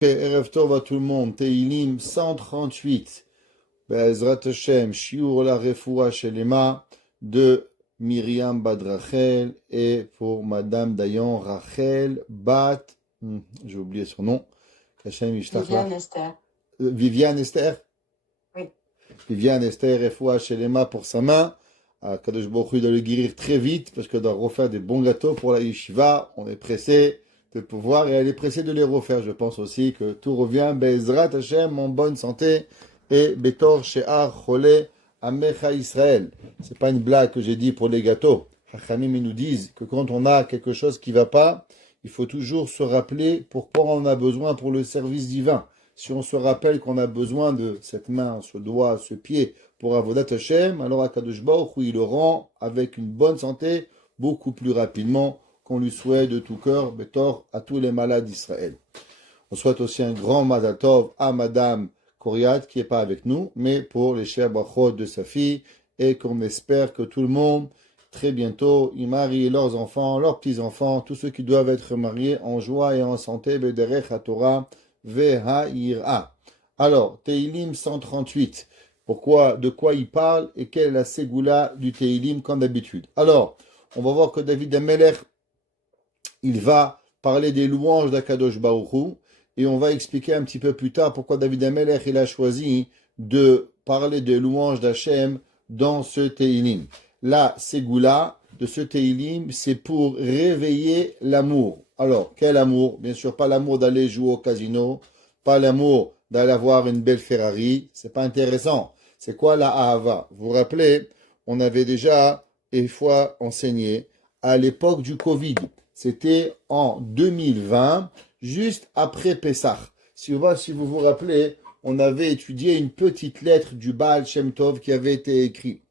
Erev Tov à tout le monde, Teilim 138, Be'ezrat Hashem, Shiur la Refoua Shelema de Myriam Bad Rachel et pour Madame Dayan Rachel Bat, j'ai oublié son nom, Hashem Ishtachla. Viviane Esther. Viviane Esther. Oui. Viviane Esther, Refoua Shelema pour sa main. Kadosh Baruch Hu doit le guérir très vite parce qu'elle doit refaire des bons gâteaux pour la yeshiva. On est pressé de pouvoir et elle est pressée de les refaire. Je pense aussi que tout revient. Be'ezrat Hashem en bonne santé et Betor She'ar Chole Amecha Israël. C'est pas une blague que j'ai dit pour les gâteaux. Hachamim nous disent que quand on a quelque chose qui va pas, il faut toujours se rappeler pourquoi on a besoin pour le service divin. Si on se rappelle qu'on a besoin de cette main, ce doigt, ce pied pour Avodat Hashem, alors Akadosh Baruch Hu, il le rend avec une bonne santé beaucoup plus rapidement qu'on lui souhaite de tout cœur, Betor, à tous les malades d'Israël. On souhaite aussi un grand Mazal Tov à Madame Koriat qui n'est pas avec nous, mais pour les chers brachot de sa fille et qu'on espère que tout le monde, très bientôt, ils marient leurs enfants, leurs petits-enfants, tous ceux qui doivent être mariés en joie et en santé, Bederech HaTorah, Ve'ha'ira. Alors, Teilim 138. Pourquoi, de quoi il parle et quelle est la ségoula du Teilim comme d'habitude. Alors, on va voir que David Amelech, il va parler des louanges d'Akadosh Baruch Hu et on va expliquer un petit peu plus tard pourquoi David Amelech, il a choisi de parler des louanges d'Hachem dans ce Teilim. La ségoula de ce Teilim, c'est pour réveiller l'amour. Alors, quel amour? Bien sûr, pas l'amour d'aller jouer au casino, pas l'amour d'aller avoir une belle Ferrari, c'est pas intéressant. C'est quoi la Ahava? Vous vous rappelez, on avait déjà une fois enseigné à l'époque du Covid. C'était en 2020, juste après Pessah. Si vous vous rappelez, on avait étudié une petite lettre du Baal Shem Tov qui avait été écrite.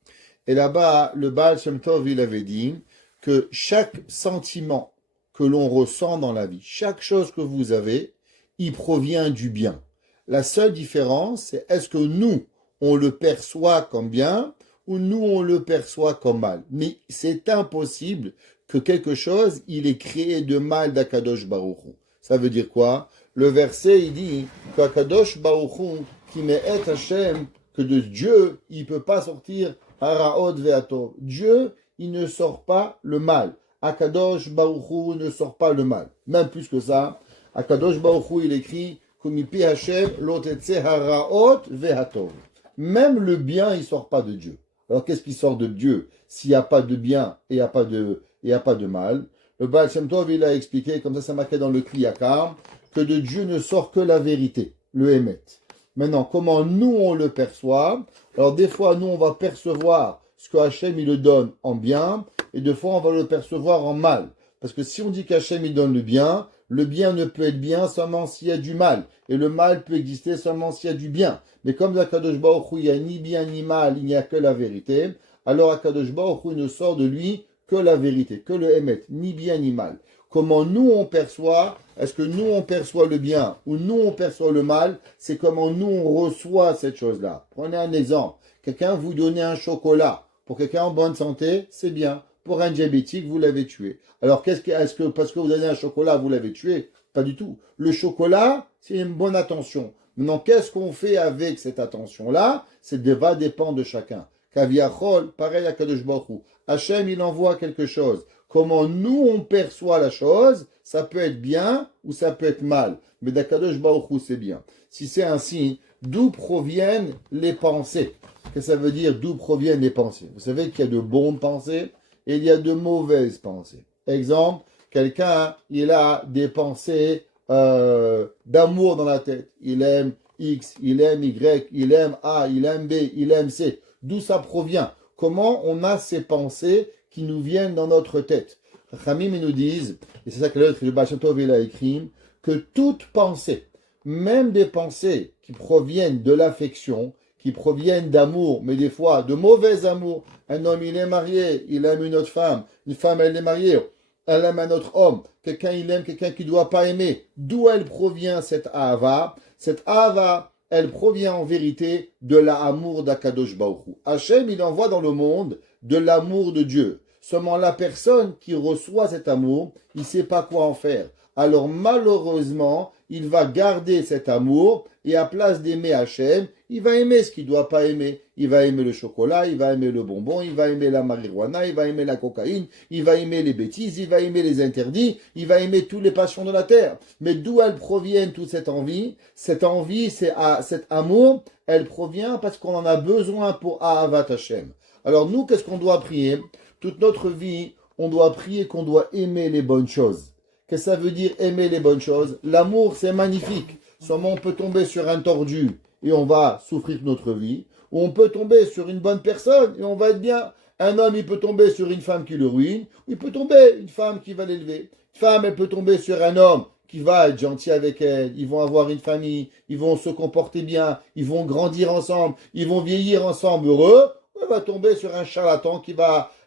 Et là-bas, le Baal Shem Tov, il avait dit que chaque sentiment que l'on ressent dans la vie, chaque chose que vous avez, il provient du bien. La seule différence, c'est est-ce que nous, on le perçoit comme bien ou nous, on le perçoit comme mal. Mais c'est impossible que quelque chose, il est créé de mal d'Akadosh Baruch Hu. Ça veut dire quoi? Le verset, il dit qu'Akadosh Baruch Hu, qui met et Hashem, que de Dieu, il ne peut pas sortir Haraot Ve'atov. Dieu, il ne sort pas le mal. Akadosh Baruch Hu ne sort pas le mal. Même plus que ça, Akadosh Baruch Hu, il écrit Kumipi Hashem lotetse haraot ve'atov. Même le bien, il sort pas de Dieu. Alors qu'est-ce qui sort de Dieu s'il n'y a pas de bien et il n'y a pas de mal? Le Baal Shem Tov, il a expliqué, comme ça c'est marqué dans le Kliyakar, que de Dieu ne sort que la vérité, le Hémet. Maintenant, comment nous on le perçoit? Alors des fois, nous on va percevoir ce que Hachem il le donne en bien, et des fois on va le percevoir en mal. Parce que si on dit qu'Hachem il donne le bien ne peut être bien seulement s'il y a du mal. Et le mal peut exister seulement s'il y a du bien. Mais comme dans Akadosh Baruch Hu, il n'y a ni bien ni mal, il n'y a que la vérité, alors Akadosh Baruch Hu ne sort de lui que la vérité, que le Hémet, ni bien ni mal. Comment nous on perçoit, est-ce que nous on perçoit le bien ou nous on perçoit le mal, c'est comment nous on reçoit cette chose-là. Prenez un exemple. Quelqu'un vous donne un chocolat. Pour quelqu'un en bonne santé, c'est bien. Pour un diabétique, vous l'avez tué. Alors, est-ce que parce que vous donnez un chocolat, vous l'avez tué? Pas du tout. Le chocolat, c'est une bonne attention. Maintenant, qu'est-ce qu'on fait avec cette attention-là? Va dépendre de chacun. Kaviachol, pareil à Kadosh Baruch Hu. Hachem, il envoie quelque chose. Comment nous, on perçoit la chose, ça peut être bien ou ça peut être mal. Mais d'Akadosh Baruch Hu, c'est bien. Si c'est ainsi, d'où proviennent les pensées? Qu'est-ce que ça veut dire, d'où proviennent les pensées? Vous savez qu'il y a de bonnes pensées et il y a de mauvaises pensées. Exemple, quelqu'un, il a des pensées d'amour dans la tête. Il aime X, il aime Y, il aime A, il aime B, il aime C. D'où ça provient? Comment on a ces pensées qui nous viennent dans notre tête? Khamim, ils nous disent, et c'est ça que le Baal Shem Tov, il a écrit, que toute pensée, même des pensées qui proviennent de l'affection, qui proviennent d'amour, mais des fois de mauvais amour. Un homme, il est marié, il aime une autre femme. Une femme, elle est mariée, elle aime un autre homme. Quelqu'un, il aime quelqu'un qu'il ne doit pas aimer. D'où elle provient cette ahava? Cette ahava, elle provient en vérité de l'amour d'Akadosh Baruch Hu. Hachem, il envoie dans le monde de l'amour de Dieu. Seulement la personne qui reçoit cet amour, il ne sait pas quoi en faire. Alors malheureusement, il va garder cet amour et à place d'aimer Hachem, il va aimer ce qu'il ne doit pas aimer. Il va aimer le chocolat, il va aimer le bonbon, il va aimer la marijuana, il va aimer la cocaïne, il va aimer les bêtises, il va aimer les interdits, il va aimer toutes les passions de la terre. Mais d'où elle provient toute cette envie? Cette envie, cet amour, elle provient parce qu'on en a besoin pour Ahavat Hachem. Alors nous, qu'est-ce qu'on doit prier? Toute notre vie, on doit prier qu'on doit aimer les bonnes choses. Qu'est-ce que ça veut dire aimer les bonnes choses? L'amour, c'est magnifique. Seulement, on peut tomber sur un tordu et on va souffrir notre vie. Ou on peut tomber sur une bonne personne et on va être bien. Un homme, il peut tomber sur une femme qui le ruine. Ou il peut tomber une femme qui va l'élever. Une femme, elle peut tomber sur un homme qui va être gentil avec elle. Ils vont avoir une famille. Ils vont se comporter bien. Ils vont grandir ensemble. Ils vont vieillir ensemble heureux. Ou elle va tomber sur un charlatan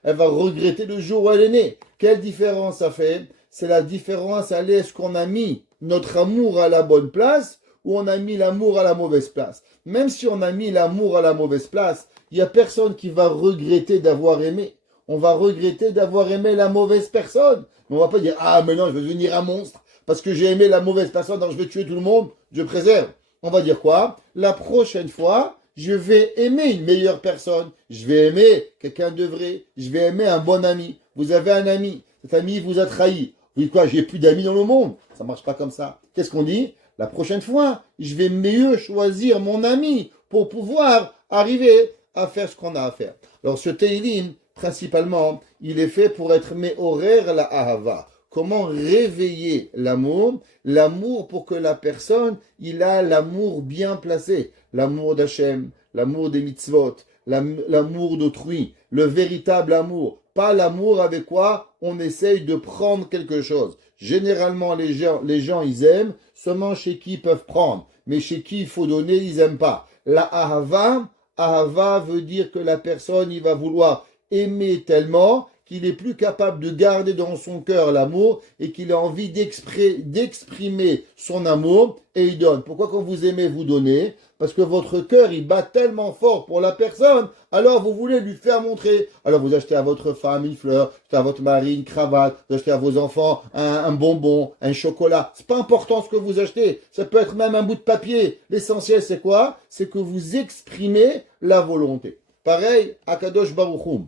elle va regretter le jour où elle est née. Quelle différence ça fait? C'est la différence, est-ce qu'on a mis notre amour à la bonne place ou on a mis l'amour à la mauvaise place. Même si on a mis l'amour à la mauvaise place, il n'y a personne qui va regretter d'avoir aimé. On va regretter d'avoir aimé la mauvaise personne. Mais on va pas dire, ah maintenant je vais devenir un monstre parce que j'ai aimé la mauvaise personne, donc je vais tuer tout le monde, je préserve. On va dire quoi? La prochaine fois, je vais aimer une meilleure personne. Je vais aimer quelqu'un de vrai. Je vais aimer un bon ami. Vous avez un ami. Cet ami vous a trahi. Vous dites quoi? J'ai plus d'amis dans le monde. Ça marche pas comme ça. Qu'est-ce qu'on dit? La prochaine fois, je vais mieux choisir mon ami pour pouvoir arriver à faire ce qu'on a à faire. Alors ce Teilim, principalement, il est fait pour être me'orer la ahava. Comment réveiller l'amour? L'amour pour que la personne, il a l'amour bien placé. L'amour d'Hachem, l'amour des mitzvot, l'amour d'autrui, le véritable amour. Pas l'amour avec quoi on essaye de prendre quelque chose. Généralement, les gens, ils aiment seulement chez qui ils peuvent prendre. Mais chez qui il faut donner, ils n'aiment pas. La ahava veut dire que la personne, il va vouloir aimer tellement qu'il est plus capable de garder dans son cœur l'amour et qu'il a envie d'exprimer son amour et il donne. Pourquoi quand vous aimez, vous donnez? Parce que votre cœur, il bat tellement fort pour la personne, alors vous voulez lui faire montrer. Alors vous achetez à votre femme une fleur, vous achetez à votre mari une cravate, vous achetez à vos enfants un bonbon, un chocolat. C'est pas important ce que vous achetez. Ça peut être même un bout de papier. L'essentiel, c'est quoi? C'est que vous exprimez la volonté. Pareil, Akadosh Baruch Hu.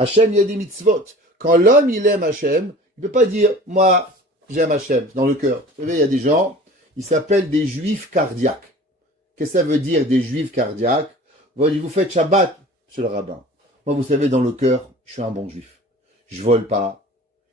Hachem, il y a des mitzvot. Quand l'homme, il aime Hachem, il ne peut pas dire, moi, j'aime Hachem, dans le cœur. Vous savez, il y a des gens, ils s'appellent des juifs cardiaques. Qu'est-ce que ça veut dire, des juifs cardiaques? Vous faites Shabbat, monsieur le rabbin. Moi, vous savez, dans le cœur, je suis un bon juif. Je vole pas,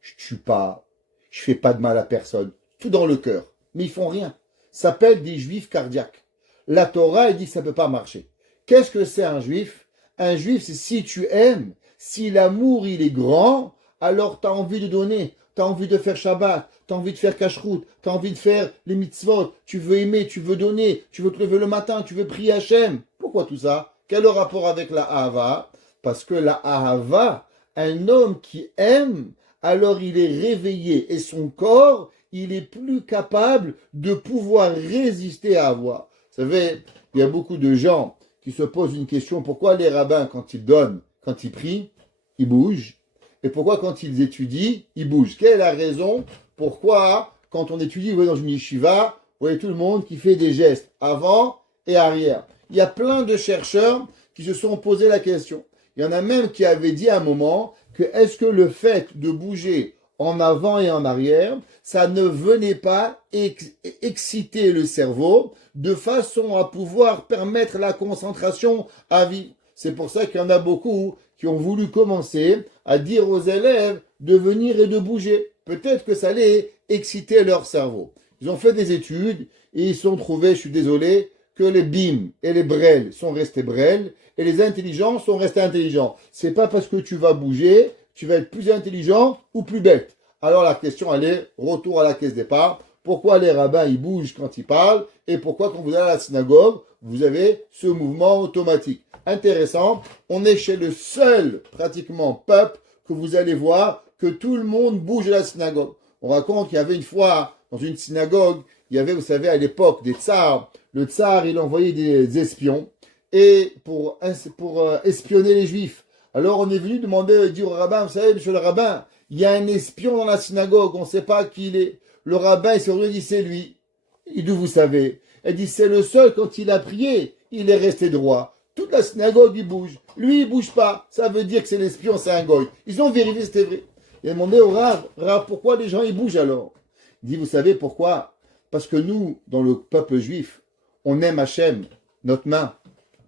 je tue pas, je fais pas de mal à personne. Tout dans le cœur. Mais ils font rien. Ça s'appelle des juifs cardiaques. La Torah, elle dit que ça ne peut pas marcher. Qu'est-ce que c'est un juif? Un juif, c'est si tu aimes, si l'amour, il est grand, alors tu as envie de donner, tu as envie de faire Shabbat, tu as envie de faire Kashrut, tu as envie de faire les mitzvot, tu veux aimer, tu veux donner, tu veux te lever le matin, tu veux prier Hachem. Pourquoi tout ça? Quel rapport avec la Ahava? Parce que la Ahava, un homme qui aime, alors il est réveillé et son corps, il est plus capable de pouvoir résister à avoir. Vous savez, il y a beaucoup de gens qui se posent une question, pourquoi les rabbins, quand ils donnent, quand ils prient, ils bougent? Et pourquoi quand ils étudient, ils bougent? Quelle est la raison? Pourquoi, quand on étudie, vous voyez dans une yeshiva, vous voyez tout le monde qui fait des gestes avant et arrière. Il y a plein de chercheurs qui se sont posé la question. Il y en a même qui avaient dit à un moment que est-ce que le fait de bouger en avant et en arrière, ça ne venait pas exciter le cerveau de façon à pouvoir permettre la concentration à vivre. C'est pour ça qu'il y en a beaucoup qui ont voulu commencer à dire aux élèves de venir et de bouger. Peut-être que ça allait exciter leur cerveau. Ils ont fait des études et ils se sont trouvés, je suis désolé, que les BIM et les BREL sont restés BREL et les intelligents sont restés intelligents. C'est pas parce que tu vas bouger, tu vas être plus intelligent ou plus bête. Alors la question, elle est retour à la caisse départ. Pourquoi les rabbins, ils bougent quand ils parlent et pourquoi quand vous allez à la synagogue, vous avez ce mouvement automatique. Intéressant, on est chez le seul, pratiquement, peuple que vous allez voir que tout le monde bouge à la synagogue. On raconte qu'il y avait une fois, dans une synagogue, il y avait, vous savez, à l'époque, des tsars. Le tsar, il envoyait des espions et pour espionner les juifs. Alors on est venu dire au rabbin, vous savez, monsieur le rabbin, il y a un espion dans la synagogue, on ne sait pas qui il est. Le rabbin, il s'est revenu, dit, c'est lui. Et d'où vous savez? Elle dit, c'est le seul, quand il a prié, il est resté droit. Toute la synagogue, il bouge. Lui, il bouge pas. Ça veut dire que c'est l'espion, c'est un goy. Ils ont vérifié, c'était vrai. Il a demandé au Rav, pourquoi les gens, ils bougent alors? Il dit, vous savez pourquoi? Parce que nous, dans le peuple juif, on aime Hachem, notre main,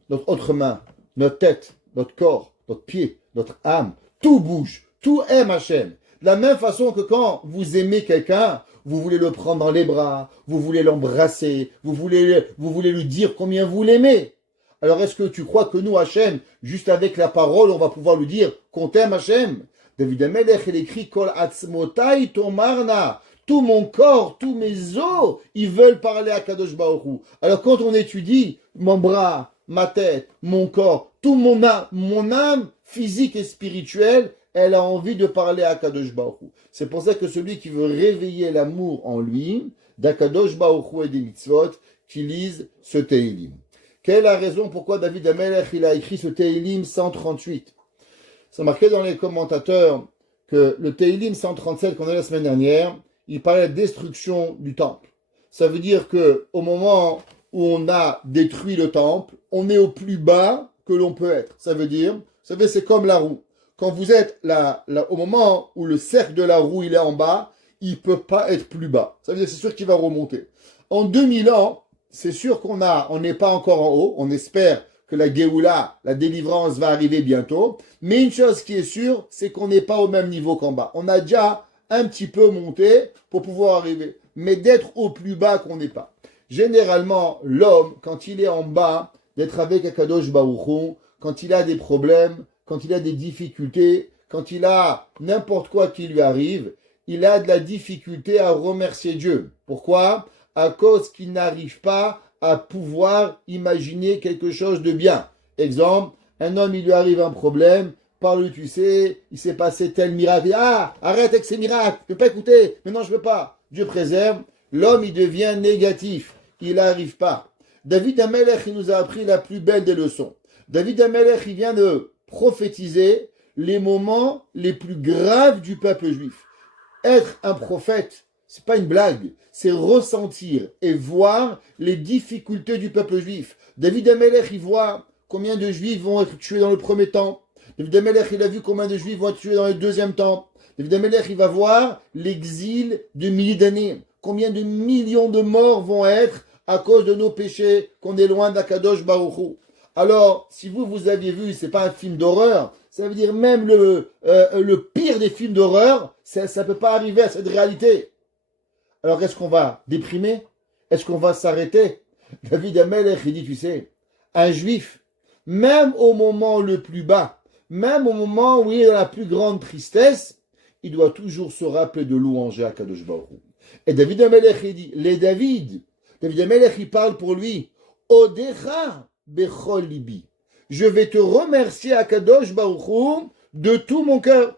notre autre main, notre tête, notre corps, notre pied, notre âme. Tout bouge. Tout aime Hachem. De la même façon que quand vous aimez quelqu'un, vous voulez le prendre dans les bras, vous voulez l'embrasser, vous voulez lui dire combien vous l'aimez. Alors est-ce que tu crois que nous, Hachem, juste avec la parole, on va pouvoir lui dire qu'on t'aime, Hachem? David Amelech, il écrit Kol atzmotai tomarna. Tout mon corps, tous mes os, ils veulent parler à Kadosh Baruch Hu. Alors quand on étudie mon bras, ma tête, mon corps, tout mon âme physique et spirituelle, elle a envie de parler à Kadosh Baruch Hu. C'est pour ça que celui qui veut réveiller l'amour en lui, d'Akadosh Baruch Hu et des mitzvot, qui lise ce Tehillim. Quelle est la raison pourquoi David Amelech il a écrit ce Tehillim 138? C'est marqué dans les commentateurs que le Tehillim 137 qu'on a la semaine dernière, il parlait de la destruction du temple. Ça veut dire que au moment où on a détruit le temple, on est au plus bas que l'on peut être. Ça veut dire, vous savez, c'est comme la roue. Quand vous êtes au moment où le cercle de la roue il est en bas, il ne peut pas être plus bas. Ça veut dire c'est sûr qu'il va remonter. En 2000 ans, c'est sûr qu'on n'est pas encore en haut. On espère que la Géoula, la délivrance va arriver bientôt. Mais une chose qui est sûre, c'est qu'on n'est pas au même niveau qu'en bas. On a déjà un petit peu monté pour pouvoir arriver. Mais d'être au plus bas qu'on n'est pas. Généralement, l'homme, quand il est en bas, d'être avec Akadosh Baruch Hu, quand il a des problèmes, quand il a des difficultés, quand il a n'importe quoi qui lui arrive, il a de la difficulté à remercier Dieu. Pourquoi? À cause qu'il n'arrive pas à pouvoir imaginer quelque chose de bien. Exemple, un homme, il lui arrive un problème, par lui, tu sais, il s'est passé tel miracle. Ah, arrête avec ces miracles, je ne peux pas écouter. Mais non, je ne veux pas. Dieu préserve. L'homme, il devient négatif. Il n'arrive pas. David Amelech, il nous a appris la plus belle des leçons. David Amelech, il vient de prophétiser les moments les plus graves du peuple juif. Être un prophète, c'est pas une blague, c'est ressentir et voir les difficultés du peuple juif. David Amelech, il voit combien de juifs vont être tués dans le premier temps. David Amelech, il a vu combien de juifs vont être tués dans le deuxième temps. David Amelech, il va voir l'exil de milliers d'années. Combien de millions de morts vont être à cause de nos péchés, qu'on est loin d'Akadosh Baruch Hu. Alors, si vous aviez vu, c'est pas un film d'horreur, ça veut dire même le pire des films d'horreur, ça ne peut pas arriver à cette réalité. Alors, est-ce qu'on va déprimer? Est-ce qu'on va s'arrêter? David Amelech, il dit, tu sais, un juif, même au moment le plus bas, même au moment où il est dans la plus grande tristesse, il doit toujours se rappeler de louanger à Kadosh Baruch Hu. Et David Amelech, il dit, David Amelech, il parle pour lui, Odecha bechol libi. Je vais te remercier à Kadosh Baruch Hu de tout mon cœur.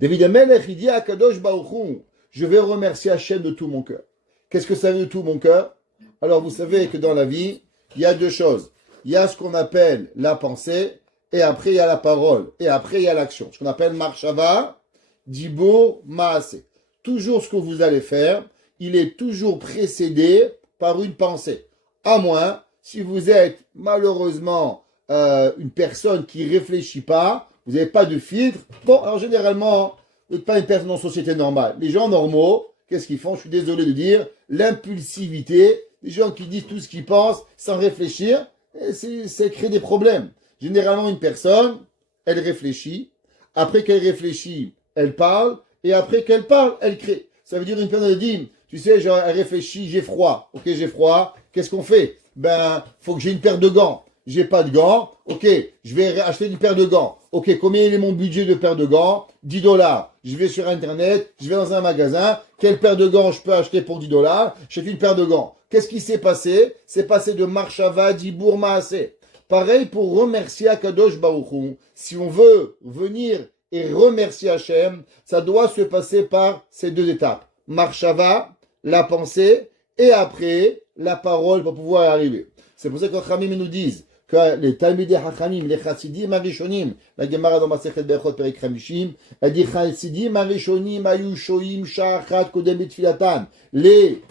David Amelech, il dit à Kadosh Baruch Hu, je vais remercier Hachem de tout mon cœur. Qu'est-ce que ça veut de tout mon cœur? Alors vous savez que dans la vie, il y a deux choses. Il y a ce qu'on appelle la pensée, et après il y a la parole, et après il y a l'action. Ce qu'on appelle marshava, dibur, maaseh. Toujours ce que vous allez faire, il est toujours précédé par une pensée. À moins, si vous êtes malheureusement une personne qui ne réfléchit pas, vous n'avez pas de filtre, bon, alors généralement, vous n'êtes pas une personne en société normale. Les gens normaux, qu'est-ce qu'ils font? Je suis désolé de dire, l'impulsivité, les gens qui disent tout ce qu'ils pensent sans réfléchir, ça crée des problèmes. Généralement, une personne, elle réfléchit, après qu'elle réfléchit, elle parle, et après qu'elle parle, elle crée. Ça veut dire une personne dit, tu sais, elle réfléchit, j'ai froid. Ok, j'ai froid, qu'est-ce qu'on fait? Ben, faut que j'ai une paire de gants. J'ai pas de gants, ok, je vais acheter une paire de gants. Ok, combien est mon budget de paire de gants? 10 $. Je vais sur Internet, je vais dans un magasin, quelle paire de gants je peux acheter pour 10 $? J'achète une paire de gants. Qu'est-ce qui s'est passé? C'est passé de marshava, dibur, maaseh. Pareil pour remercier Akadosh Baruch Hu. Si on veut venir et remercier Hachem, ça doit se passer par ces deux étapes. Marshava, la pensée, et après, la parole pour pouvoir y arriver. C'est pour ça que les Chachamim nous disent que les Talmidei Chachamim, les Chassidim Arishonim, la Gemara dans Masechet Berachot Perek Chamishim, elle dit Chassidim Arishonim ayu shoim sha'achat kodem betfilatan. Les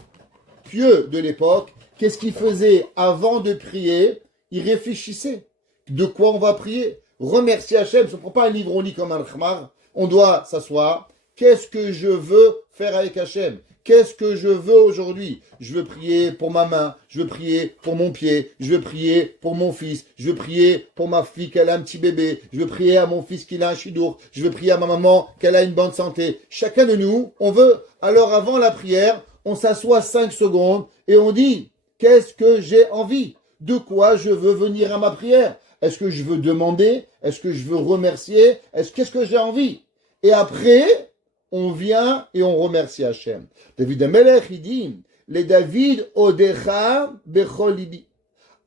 pieux de l'époque, qu'est-ce qu'ils faisaient avant de prier? Ils réfléchissaient. De quoi on va prier? Remercier Hachem. On ne prend pas un livre, on lit comme un khmar. On doit s'asseoir. Qu'est-ce que je veux faire avec Hachem? Qu'est-ce que je veux aujourd'hui? Je veux prier pour ma main, je veux prier pour mon pied, je veux prier pour mon fils, je veux prier pour ma fille qu'elle a un petit bébé, je veux prier à mon fils qu'il a un chidour, je veux prier à ma maman qu'elle a une bonne santé. Chacun de nous, on veut. Alors avant la prière, on s'assoit 5 secondes et on dit, qu'est-ce que j'ai envie? De quoi je veux venir à ma prière? Est-ce que je veux demander? Est-ce que je veux remercier? Qu'est-ce que j'ai envie? Et après, on vient et on remercie Hachem. David Amelech, il dit, les David Odecha Bechol Libi.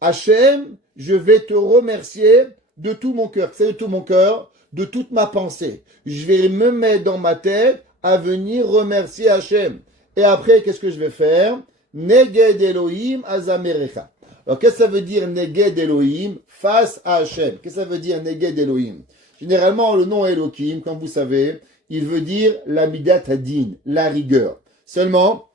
Hachem, je vais te remercier de tout mon cœur. C'est de tout mon cœur, de toute ma pensée. Je vais me mettre dans ma tête à venir remercier Hachem. Et après, qu'est-ce que je vais faire? Neged Elohim Azamerecha. Alors, qu'est-ce que ça veut dire Neged Elohim face à Hachem? Qu'est-ce que ça veut dire Neged Elohim? Généralement, le nom Elohim, comme vous savez, il veut dire la midat hadin, la rigueur. Seulement,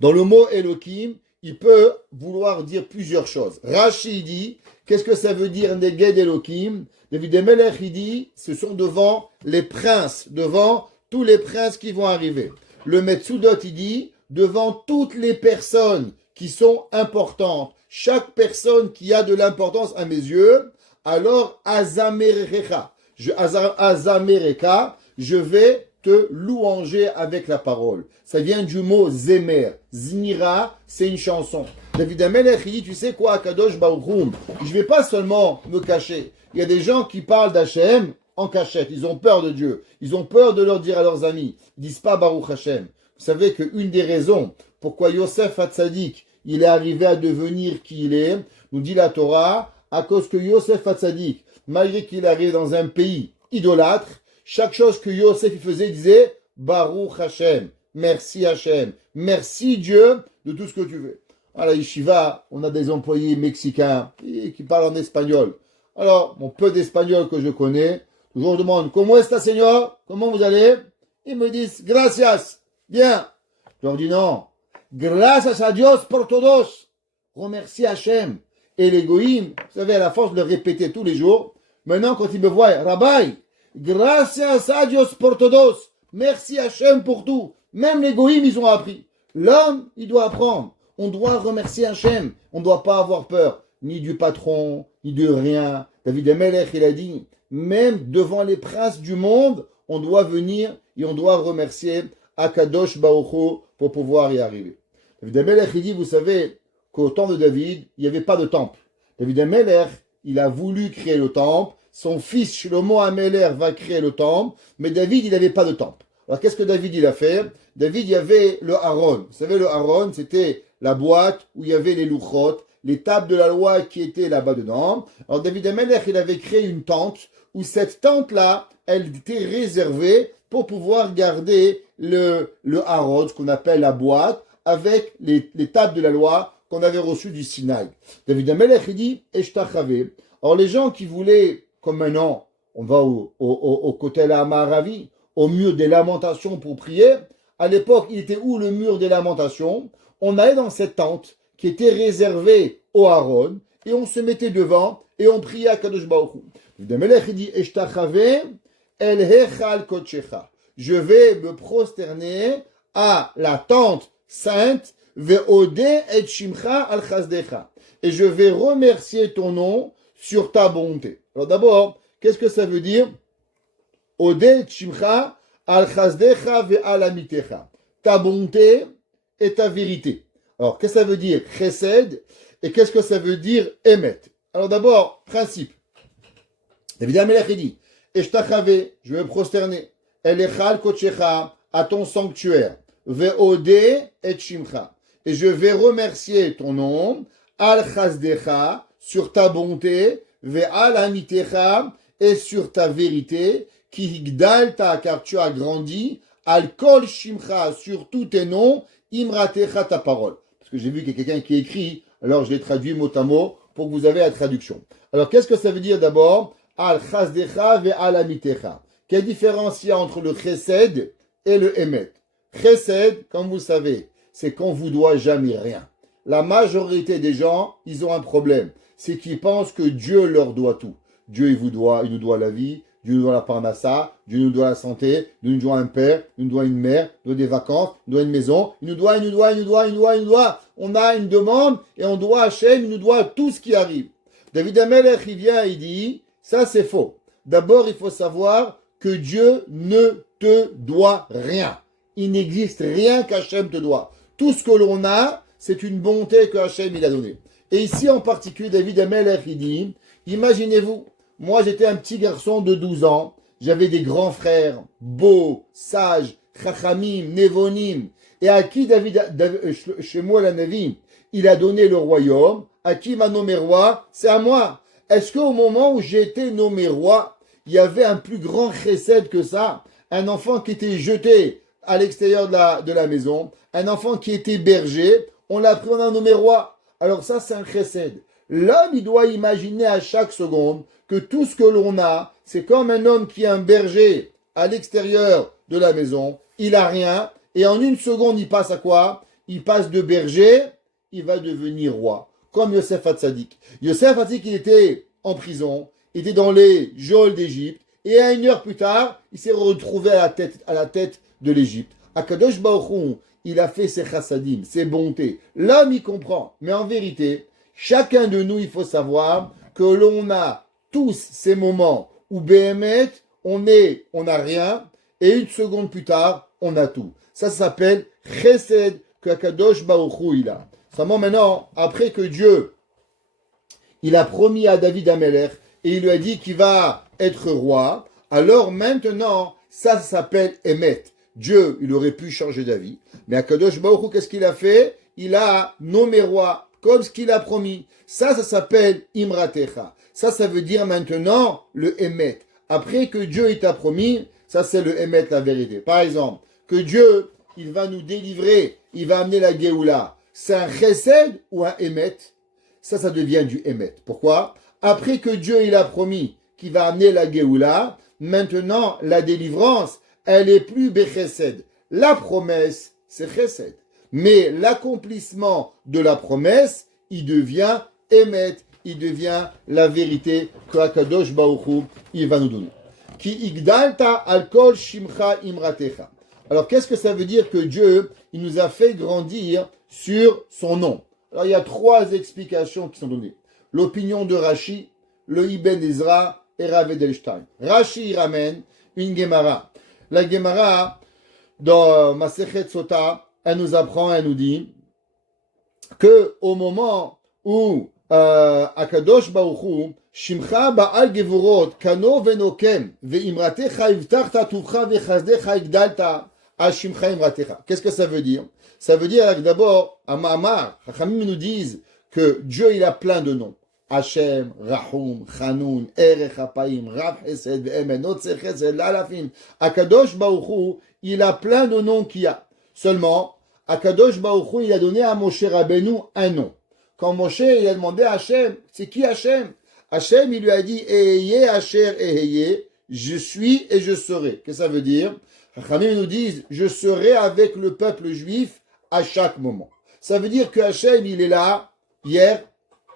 dans le mot Elohim, il peut vouloir dire plusieurs choses. Rashi dit, qu'est-ce que ça veut dire Neged Elohim? David Amelech, il dit, ce sont devant les princes, devant tous les princes qui vont arriver. Le Metsudot, il dit, devant toutes les personnes qui sont importantes, chaque personne qui a de l'importance à mes yeux, alors Azamerecha, je vais te louanger avec la parole. Ça vient du mot Zemer. Znira, c'est une chanson. David Amelech, il dit, tu sais quoi, Kadosh Baruch Hu, je vais pas seulement me cacher. Il y a des gens qui parlent d'Hachem en cachette. Ils ont peur de Dieu. Ils ont peur de leur dire à leurs amis. Ils disent pas Baruch Hashem. Vous savez qu'une des raisons pourquoi Yosef Hatzadik, il est arrivé à devenir qui il est, nous dit la Torah, à cause que Yosef Hatzadik, malgré qu'il arrive dans un pays idolâtre, chaque chose que Yosef faisait, il disait Baruch Hashem, merci Hashem, merci Dieu de tout ce que tu veux. À la yeshiva, on a des employés mexicains qui parlent en espagnol. Alors, mon peu d'espagnol que je connais, toujours je demande comment est-ce, Seigneur? Comment vous allez? Ils me disent gracias, bien. Je leur dis non, gracias a Dios por todos. Remercie Hashem. Et les goïms, vous savez, à la force de le répéter tous les jours, maintenant quand ils me voient, Rabbi, gracias a Dios por todos. Merci Hachem pour tout. Même les goïms, ils ont appris. L'homme, il doit apprendre. On doit remercier Hachem. On ne doit pas avoir peur, ni du patron, ni de rien. David Amelech, il a dit, même devant les princes du monde, on doit venir et on doit remercier Akadosh Baruch Hu pour pouvoir y arriver. David Amelech, il dit, vous savez, qu'au temps de David, il n'y avait pas de temple. David Amelech, il a voulu créer le temple. Son fils Shlomo Amelech va créer le temple, mais David, il n'avait pas de temple. Alors, qu'est-ce que David, il a fait? David, il y avait le Haron. Vous savez, le Haron, c'était la boîte où il y avait les louchot, les tables de la loi qui étaient là-bas dedans. Alors, David Amelech, il avait créé une tente, où cette tente-là, elle était réservée pour pouvoir garder le Haron, ce qu'on appelle la boîte, avec les tables de la loi qu'on avait reçues du Sinaï. David Amelech, il dit, Eshtachavé. Alors, les gens qui voulaient, comme maintenant, on va au côté la Maravi, au mur des lamentations pour prier. À l'époque, il était où le mur des lamentations? On allait dans cette tente qui était réservée au Haron et on se mettait devant et on priait à Kadosh Baruch Hu. David Amelech, il dit, Eshtachavé el hechal kodshecha. Je vais me prosterner à la tente sainte, ve'ode et shimcha al chazdecha. Et je vais remercier ton nom sur ta bonté. Alors d'abord, qu'est-ce que ça veut dire? Ode shimcha al chazdecha ve'al amitecha. Ta bonté et ta vérité. Alors, qu'est-ce que ça veut dire chesed et qu'est-ce que ça veut dire emet? Alors d'abord, principe. David Amelech dit, Eshtachavé, je vais me prosterner, elechal kodshecha, à ton sanctuaire, ve'ode et shimcha. Et je vais remercier ton nom, al chazdecha, sur ta bonté, ve'al amitecha, et sur ta vérité, ki higdalta, car tu as grandi, al kol shimcha, sur tous tes noms, imratecha, ta parole. Parce que j'ai vu qu'il y a quelqu'un qui écrit, alors je l'ai traduit mot à mot, pour que vous ayez la traduction. Alors qu'est-ce que ça veut dire d'abord? Al chazdecha ve'al amitecha. Quelle différence il y a entre le chesed et le emet? Chesed, comme vous savez, c'est qu'on vous doit jamais rien. La majorité des gens, ils ont un problème. C'est qu'ils pensent que Dieu leur doit tout. Dieu, il nous doit la vie, Dieu nous doit la parnassa, Dieu nous doit la santé, Dieu nous doit un père, il nous doit une mère, il nous doit des vacances, il nous doit une maison, il nous doit. On a une demande et on doit Hachem, il nous doit tout ce qui arrive. David Amelech, il vient, il dit, ça c'est faux. D'abord, il faut savoir que Dieu ne te doit rien. Il n'existe rien qu'Hachem te doit. Tout ce que l'on a, c'est une bonté que Hachem il a donnée. Et ici en particulier, David Amelech, il dit, imaginez-vous, moi j'étais un petit garçon de 12 ans, j'avais des grands frères, beaux, sages, chachamim, nevonim, et à qui chez moi la Navi, il a donné le royaume, à qui m'a nommé roi, c'est à moi. Est-ce qu'au moment où j'ai été nommé roi, il y avait un plus grand chesed que ça? Un enfant qui était jeté à l'extérieur de la maison, un enfant qui était berger, on l'a pris, on a nommé roi. Alors ça, c'est un chesed. L'homme, il doit imaginer à chaque seconde que tout ce que l'on a, c'est comme un homme qui est un berger à l'extérieur de la maison, il a rien, et en une seconde, il passe à quoi? Il passe de berger, il va devenir roi. Comme Yosef Hatzadik. Yosef Hatzadik, il était en prison, il était dans les geôles d'Égypte, et à une heure plus tard, il s'est retrouvé à la tête de l'Égypte. Akadosh Baruch Hu, il a fait ses chassadim, ses bontés. L'homme, il comprend. Mais en vérité, chacun de nous, il faut savoir que l'on a tous ces moments où Béhémet, on n'a rien, et une seconde plus tard, on a tout. Ça s'appelle chesed que Akadosh Baruch Hu, il a. Seulement maintenant, après que Dieu, il a promis à David Amelech, et il lui a dit qu'il va être roi, alors maintenant, ça s'appelle Emet. Dieu, il aurait pu changer d'avis, mais Akadosh Baruch Hu, qu'est-ce qu'il a fait? Il a nommé roi, comme ce qu'il a promis. Ça s'appelle Imratecha. Ça veut dire maintenant le Emet. Après que Dieu il t'a promis, ça c'est le Emet, la vérité. Par exemple, que Dieu, il va nous délivrer, il va amener la Géoula. C'est un Chesed ou un Emet? Ça devient du Emet. Pourquoi? Après que Dieu, il a promis qu'il va amener la Géoula, maintenant, la délivrance, elle est plus Bechesed. La promesse, c'est Chesed. Mais l'accomplissement de la promesse, il devient Emet, il devient la vérité que Akadosh Baruch Hu, il va nous donner. Ki igdalta al kol shimcha imratecha. Alors, qu'est-ce que ça veut dire que Dieu, il nous a fait grandir sur son nom? Alors, il y a trois explications qui sont données. L'opinion de Rashi, le Ibn Ezra et Rav Edelstein. Rashi ramène une Gemara. La Gemara, dans Masechet Sota, elle nous apprend, elle nous dit que au moment où Akadosh Baruch Hu, Shimcha ba'al gevurot, kano venokem, ve'imratecha ivtarta tuvcha vechazdecha igdalta, a shimcha imratecha. Qu'est-ce que ça veut dire? Ça veut dire que d'abord, à Ma'amar, Chachamim nous disent que Dieu, il a plein de noms. Hashem, Rahum, Chanoun, Erech Hapaim, Rav Chesed, Ve'emen, Otzer Chesed, Lalafim. Akadosh Baruch Hu, il a plein de noms qu'il y a. Seulement, Akadosh Baruch Hu, il a donné à Moshe Rabbeinu un nom. Quand Moshe, il a demandé à Hashem, c'est qui Hashem? Hashem, il lui a dit, Eheye, Asher, Eheye, je suis et je serai. Qu'est-ce que ça veut dire? Chachamim nous disent, je serai avec le peuple juif à chaque moment. Ça veut dire que Hashem, il est là, hier,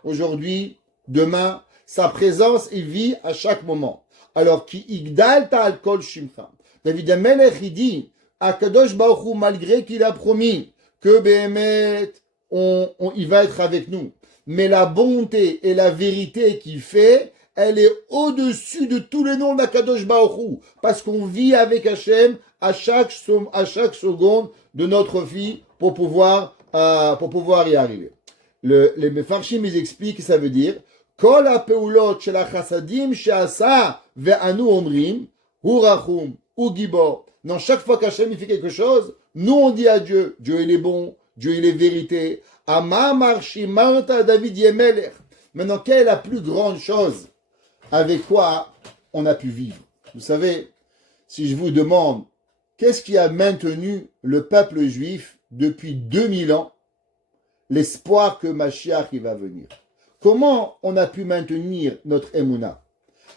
aujourd'hui, demain, sa présence, il vit à chaque moment. Alors, qui igdal ta'al kol shimcha. David Amelech, il dit, Akadosh Baruch Hu, malgré qu'il a promis que Béhémet, il va être avec nous. Mais la bonté et la vérité qu'il fait, elle est au-dessus de tous les noms d'Akadosh Baruch Hu. Parce qu'on vit avec Hachem à chaque seconde de notre vie pour pouvoir y arriver. Les Mefarshim, ils expliquent que ça veut dire Kol ha-peulot shel ha-chasadim she'asa ve'anu omrim hu rachum hu gibor. Non, chaque fois qu'Hachem il fait quelque chose, nous on dit à Dieu, Dieu il est bon, Dieu il est vérité. Ama marshi marta David yemelech. Maintenant, quelle est la plus grande chose avec quoi on a pu vivre? Vous savez, si je vous demande, qu'est-ce qui a maintenu le peuple juif depuis 2000 ans? L'espoir que Mashiach il va venir. Comment on a pu maintenir notre Emouna?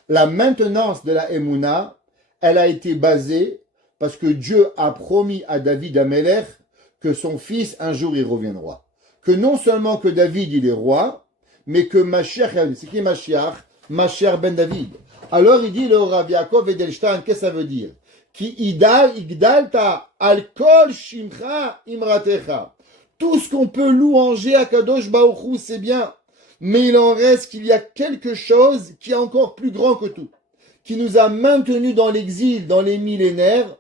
La maintenance de la Emouna, elle a été basée parce que Dieu a promis à David Amelech que son fils, un jour, il reviendra. Que non seulement que David, il est roi, mais que Mashiach, c'est qui Mashiach? Mashiach ben David. Alors il dit le Rav Yaakov Edelstein, qu'est-ce que ça veut dire? Ki igdalta al kol shimcha imratecha. Tout ce qu'on peut louanger à Kadosh Baruch Hu, c'est bien. Mais il en reste qu'il y a quelque chose qui est encore plus grand que tout. Qui nous a maintenus dans l'exil, dans les millénaires,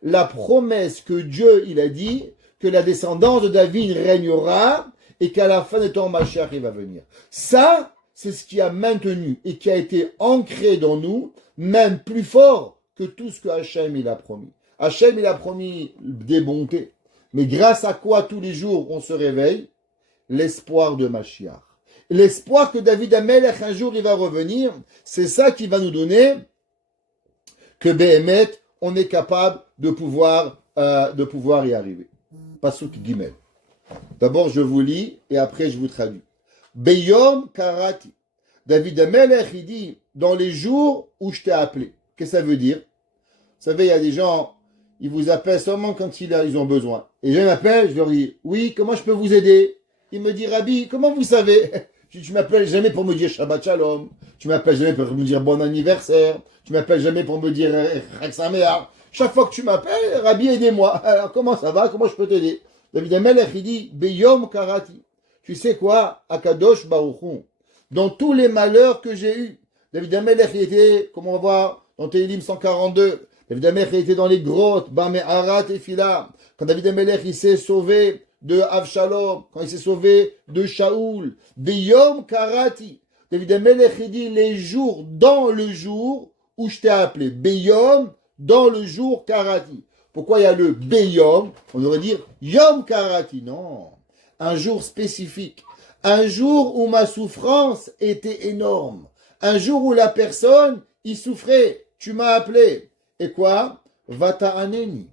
la promesse que Dieu, il a dit, que la descendance de David régnera et qu'à la fin des temps, Mashiach, il va venir. Ça, c'est ce qui a maintenu et qui a été ancré dans nous, même plus fort que tout ce que Hachem, il a promis. Hachem, il a promis des bontés. Mais grâce à quoi tous les jours on se réveille? L'espoir de Mashiach. L'espoir que David Amelech, un jour, il va revenir, c'est ça qui va nous donner que Behemet, on est capable de pouvoir y arriver. Pasuk Gimel. D'abord, je vous lis et après, je vous traduis. Beyom Karati. David Amelech, il dit, dans les jours où je t'ai appelé. Qu'est-ce que ça veut dire? Vous savez, il y a des gens, ils vous appellent seulement quand ils ont besoin. Et je m'appelle, je leur dis, oui, comment je peux vous aider? Il me dit, Rabbi, comment vous savez? Tu m'appelles jamais pour me dire Shabbat Shalom. Tu m'appelles jamais pour me dire bon anniversaire. Tu m'appelles jamais pour me dire Chag Sameach. Chaque fois que tu m'appelles, Rabbi, aidez-moi. Alors, comment ça va? Comment je peux t'aider? David Amelech, il dit, Beyom Karati. Tu sais quoi? Akadosh Baruch Hu. Dans tous les malheurs que j'ai eus. David Amelech, il était, comme on va voir, dans Télim 142. David Amelech, il était dans les grottes, Bamé Arat et Fila. Quand David Amelech, il s'est sauvé de Avshalom, quand il s'est sauvé de Shaoul, Beyom Karati. David Amelech, il dit les jours, dans le jour où je t'ai appelé. Beyom, dans le jour Karati. Pourquoi il y a le Beyom? On devrait dire Yom Karati. Non. Un jour spécifique. Un jour où ma souffrance était énorme. Un jour où la personne, il souffrait. Tu m'as appelé. Et quoi? Vata Aneni.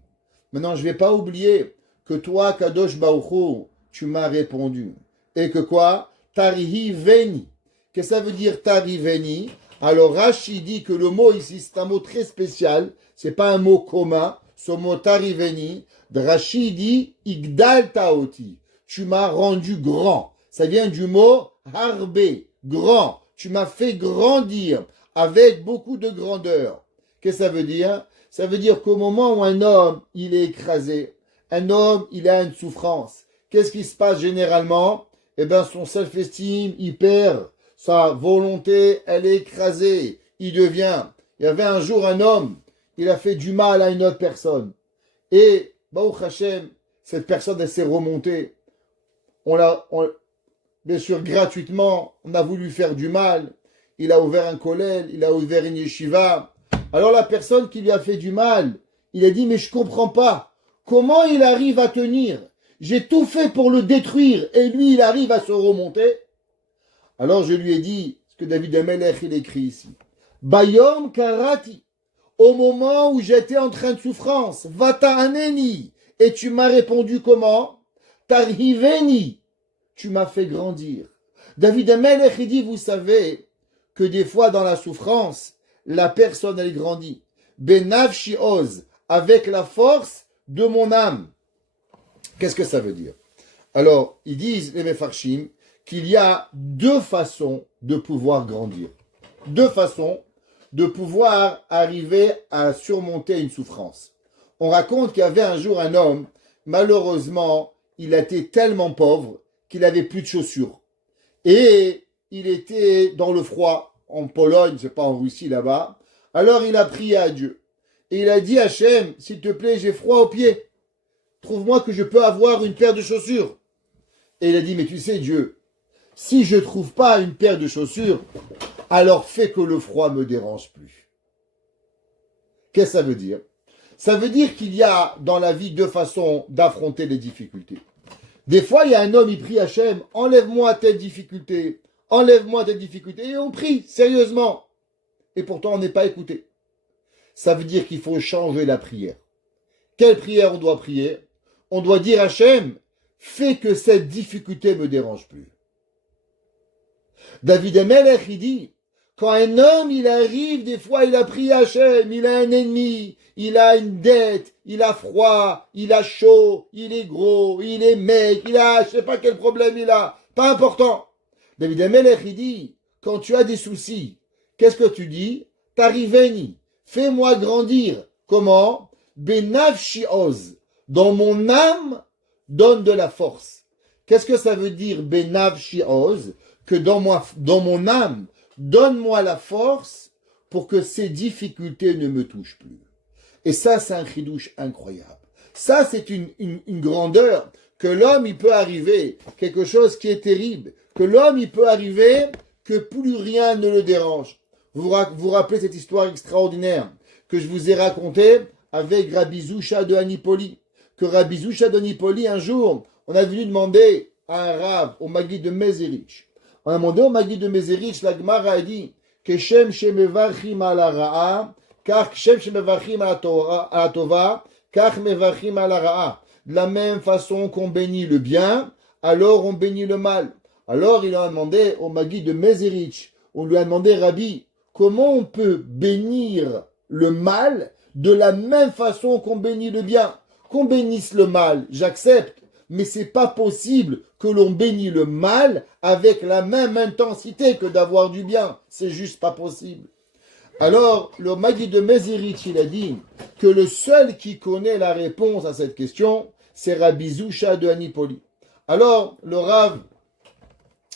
Maintenant, je ne vais pas oublier que toi, Kadosh Baruch Hu, tu m'as répondu. Et que quoi? Tarihi Veni. Qu'est-ce que ça veut dire Tarihi Veni? Alors Rashi dit que le mot ici, c'est un mot très spécial. C'est pas un mot commun. Ce mot Tarihi Veni. Rashi dit Igdal Taoti. Tu m'as rendu grand. Ça vient du mot Harbe, grand. Tu m'as fait grandir avec beaucoup de grandeur. Qu'est-ce que ça veut dire? Ça veut dire qu'au moment où un homme, il est écrasé, un homme, il a une souffrance. Qu'est-ce qui se passe généralement? Eh bien, son self-esteem, il perd. Sa volonté, elle est écrasée. Il devient. Il y avait un jour un homme, il a fait du mal à une autre personne. Et, Baruch Hashem, cette personne, elle s'est remontée. Bien sûr, gratuitement, on a voulu faire du mal. Il a ouvert un kollel, il a ouvert une yeshiva. Alors la personne qui lui a fait du mal, il a dit, mais je comprends pas. Comment il arrive à tenir? J'ai tout fait pour le détruire et lui, il arrive à se remonter. Alors je lui ai dit, ce que David Amelech, il écrit ici. Bayom Karati. Au moment où j'étais en train de souffrance, Vata Aneni. Et tu m'as répondu comment? Tarhiveni. Tu m'as fait grandir. David Amelech, il dit, vous savez que des fois dans la souffrance, la personne, elle grandit. Benavshi oz, avec la force de mon âme. Qu'est-ce que ça veut dire? Alors, ils disent, les Mefarshim, qu'il y a deux façons de pouvoir grandir. Deux façons de pouvoir arriver à surmonter une souffrance. On raconte qu'il y avait un jour un homme, malheureusement, il était tellement pauvre qu'il n'avait plus de chaussures. Et il était dans le froid, en Pologne, c'est pas en Russie là-bas. Alors il a prié à Dieu. Et il a dit à Hachem, s'il te plaît, j'ai froid aux pieds. Trouve-moi que je peux avoir une paire de chaussures. Et il a dit, mais tu sais Dieu, si je ne trouve pas une paire de chaussures, alors fais que le froid me dérange plus. Qu'est-ce que ça veut dire? Ça veut dire qu'il y a dans la vie deux façons d'affronter les difficultés. Des fois, il y a un homme, il prie Hachem, enlève-moi telle difficulté, enlève-moi telle difficulté. Et on prie sérieusement. Et pourtant, on n'est pas écouté. Ça veut dire qu'il faut changer la prière. Quelle prière on doit prier? On doit dire Hachem, fais que cette difficulté me dérange plus. David Amelech, il dit, Quand un homme, il arrive, des fois, il a pris Hachem, il a un ennemi, il a une dette, il a froid, il a chaud, il est gros, il est maigre, il a, je sais pas quel problème il a, pas important. David Amelech, il dit, quand tu as des soucis, qu'est-ce que tu dis? Tariveni, fais-moi grandir. Comment? Benavshi oz, dans mon âme, donne de la force. Qu'est-ce que ça veut dire Benavshi oz? Que dans mon âme, donne-moi la force pour que ces difficultés ne me touchent plus. Et ça, c'est un chidouche incroyable. Ça, c'est une grandeur que l'homme, il peut arriver, quelque chose qui est terrible, que l'homme, il peut arriver, que plus rien ne le dérange. Vous vous rappelez cette histoire extraordinaire que je vous ai racontée avec Rabbi Zusha de Anipoli. Que Rabbi Zusha de Anipoli, un jour, on a venu demander à un rave, au Maguid de Mezerich. On a demandé au Maguid de Mezerich, la Gemara a dit que Shem Shemevachim ala Ra'a, car Shem Shemevachim ala Tova, car Mevachim ala Ra'a. De la même façon qu'on bénit le bien, alors on bénit le mal. Alors il a demandé au Maguid de Mezerich, on lui a demandé, Rabbi, comment on peut bénir le mal de la même façon qu'on bénit le bien? Qu'on bénisse le mal, j'accepte, mais c'est pas possible que l'on bénit le mal avec la même intensité que d'avoir du bien. C'est juste pas possible. Alors, le Maguid de Mezerich, il a dit que le seul qui connaît la réponse à cette question, c'est Rabbi Zusha de Anipoli. Alors, le Rav,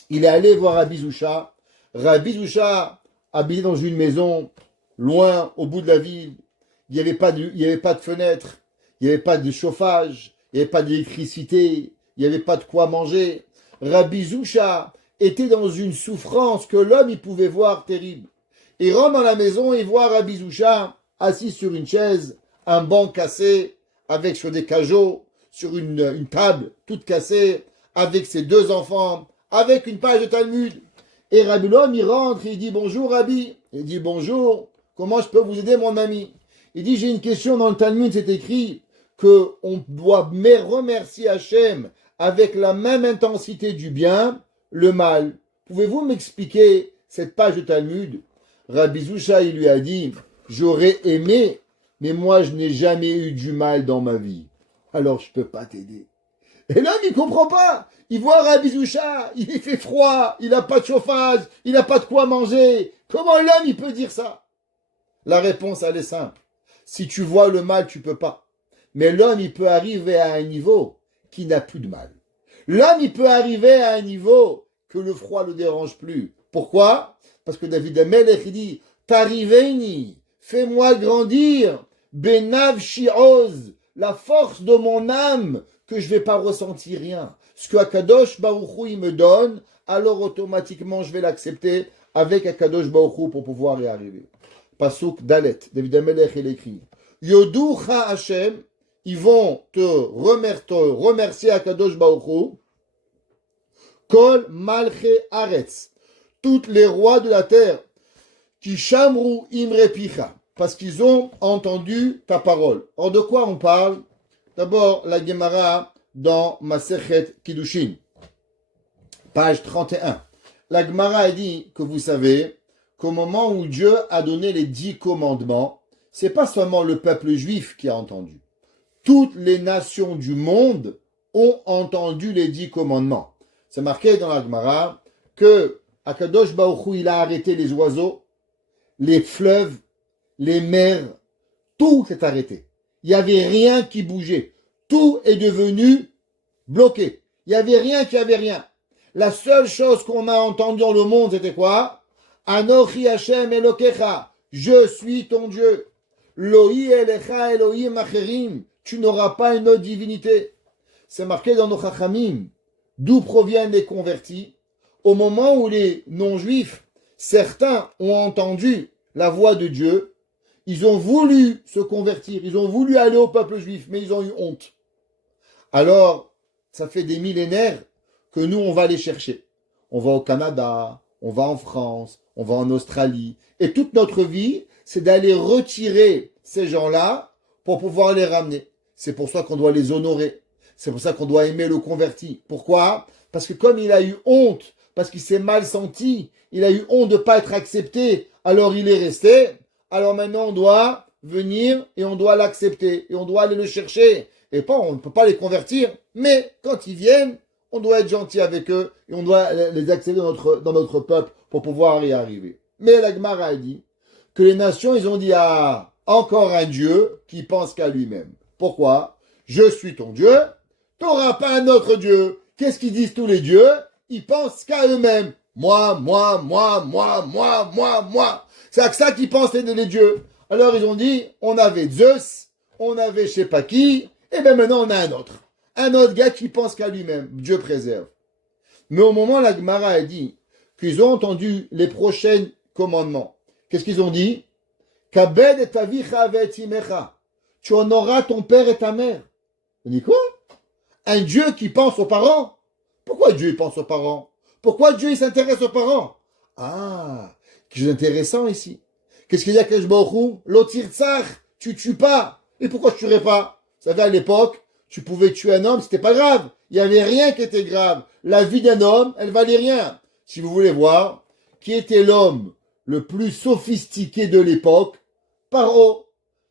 il est allé voir Rabbi Zusha. Rabbi Zusha habitait dans une maison, loin, au bout de la ville. Il n'y avait pas de fenêtre, il n'y avait pas de chauffage, il n'y avait pas d'électricité, il n'y avait pas de quoi manger. Rabbi Zusha était dans une souffrance que l'homme il pouvait voir terrible. Il rentre dans la maison et voit Rabbi Zusha assis sur une chaise, un banc cassé, avec sur des cajots, sur une table toute cassée, avec ses deux enfants, avec une page de Talmud. Et Rabbi l'homme, il rentre et il dit bonjour Rabbi. Il dit bonjour, comment je peux vous aider mon ami? Il dit j'ai une question dans le Talmud, c'est écrit qu'on doit remercier Hachem avec la même intensité du bien, le mal. Pouvez-vous m'expliquer cette page de Talmud? Rabbi Zusha, il lui a dit, j'aurais aimé, mais moi je n'ai jamais eu du mal dans ma vie. Alors je peux pas t'aider. Et l'homme, il comprend pas. Il voit Rabbi Zusha, il fait froid, il n'a pas de chauffage, il n'a pas de quoi manger. Comment l'homme, il peut dire ça? La réponse, elle est simple. Si tu vois le mal, tu peux pas. Mais l'homme, il peut arriver à un niveau qui n'a plus de mal. L'homme, il peut arriver à un niveau que le froid ne le dérange plus. Pourquoi? Parce que David Amelech, il dit, Tariveni, fais-moi grandir, Benav Shioz, la force de mon âme, que je vais pas ressentir rien. Ce que Akadosh Baruch Hu, il me donne, alors automatiquement, je vais l'accepter avec Akadosh Baruch Hu pour pouvoir y arriver. Pasuk Dalet, David Amelech, il écrit, Yoducha Hashem, ils vont te remercier Akadosh Baruch Hu, Kol Malche Aretz, toutes les rois de la terre, qui chamrou imrepicha, parce qu'ils ont entendu ta parole. Or, de quoi on parle? D'abord, la Gemara dans Masechet Kiddushin, page 31. La Gemara a dit que vous savez qu'au moment où Dieu a donné les 10 commandements, c'est pas seulement le peuple juif qui a entendu. Toutes les nations du monde ont entendu les 10 commandements. C'est marqué dans la Gemara que Akadosh Baruch Hu, il a arrêté les oiseaux, les fleuves, les mers, tout s'est arrêté. Il n'y avait rien qui bougeait. Tout est devenu bloqué. Il n'y avait rien qui avait rien. La seule chose qu'on a entendue dans le monde, c'était quoi? Anochi Hashem Elokecha. Je suis ton Dieu. Lohi Elecha Elohim Acherim. Tu n'auras pas une autre divinité. C'est marqué dans nos Chachamim. D'où proviennent les convertis? Au moment où les non-juifs, certains ont entendu la voix de Dieu, ils ont voulu se convertir, ils ont voulu aller au peuple juif, mais ils ont eu honte. Alors, ça fait des millénaires que nous, on va les chercher. On va au Canada, on va en France, on va en Australie. Et toute notre vie, c'est d'aller retirer ces gens-là pour pouvoir les ramener. C'est pour ça qu'on doit les honorer. C'est pour ça qu'on doit aimer le converti. Pourquoi? Parce que comme il a eu honte parce qu'il s'est mal senti, il a eu honte de ne pas être accepté, alors il est resté. Alors maintenant on doit venir et on doit l'accepter et on doit aller le chercher. Et pas, on ne peut pas les convertir, mais quand ils viennent, on doit être gentil avec eux et on doit les accepter dans notre peuple pour pouvoir y arriver. Mais la Gemara a dit que les nations, ils ont dit, ah, encore un Dieu qui pense qu'à lui-même. Pourquoi? Je suis ton Dieu, t'auras pas un autre Dieu. Qu'est-ce qu'ils disent tous les dieux? Ils pensent qu'à eux-mêmes. Moi. C'est à ça qu'ils pensent les dieux. Alors ils ont dit, on avait Zeus, on avait je sais pas qui, et bien maintenant on a un autre. Un autre gars qui pense qu'à lui-même. Dieu préserve. Mais au moment où la Gemara a dit qu'ils ont entendu les prochains commandements, qu'est-ce qu'ils ont dit? Kabed et avicha ve'et imecha. Tu honoreras ton père et ta mère. On dit quoi? Un Dieu qui pense aux parents? Pourquoi Dieu il pense aux parents? Pourquoi Dieu il s'intéresse aux parents? Ah, quelque chose d'intéressant ici. Qu'est-ce qu'il y a que je m'en L'otir tsar, tu tues pas. Et pourquoi je tuerais pas? Vous savez, à l'époque, tu pouvais tuer un homme, c'était pas grave. Il n'y avait rien qui était grave. La vie d'un homme, elle valait rien. Si vous voulez voir, qui était l'homme le plus sophistiqué de l'époque? Paro.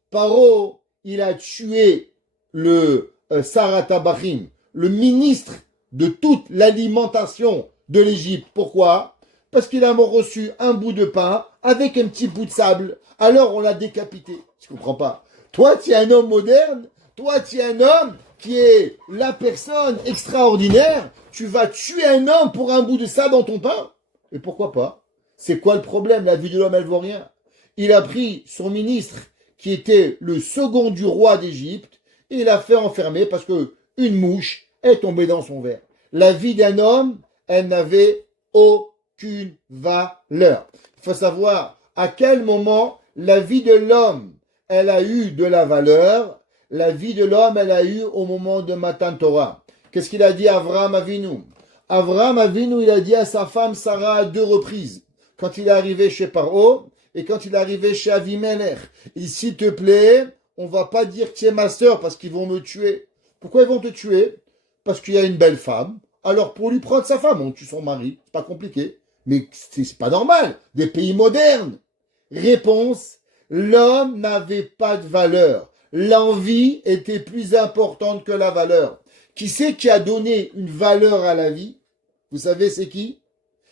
Paro, il a tué le Saratabachim, le ministre de toute l'alimentation de l'Égypte. Pourquoi? Parce qu'il a reçu un bout de pain avec un petit bout de sable. Alors on l'a décapité. Je comprends pas. Toi, tu es un homme moderne. Toi, tu es un homme qui est la personne extraordinaire. Tu vas tuer un homme pour un bout de sable dans ton pain. Et pourquoi pas? C'est quoi le problème? La vie de l'homme, elle vaut rien. Il a pris son ministre, qui était le second du roi d'Égypte, et il l'a fait enfermer parce que une mouche est tombée dans son verre. La vie d'un homme, elle n'avait aucune valeur. Il faut savoir à quel moment la vie de l'homme, elle a eu de la valeur. La vie de l'homme, elle a eu au moment de Matan Torah. Qu'est-ce qu'il a dit à Avraham Avinu? Avraham Avinu, il a dit à sa femme Sarah à 2 reprises. Quand il est arrivé chez Paro et quand il est arrivé chez Avimelech. Et s'il te plaît, on va pas dire que tu es ma sœur parce qu'ils vont me tuer. Pourquoi ils vont te tuer? Parce qu'il y a une belle femme. Alors pour lui prendre sa femme, on tue son mari. C'est pas compliqué. Mais c'est pas normal. Des pays modernes. Réponse, l'homme n'avait pas de valeur. L'envie était plus importante que la valeur. Qui c'est qui a donné une valeur à la vie? Vous savez c'est qui?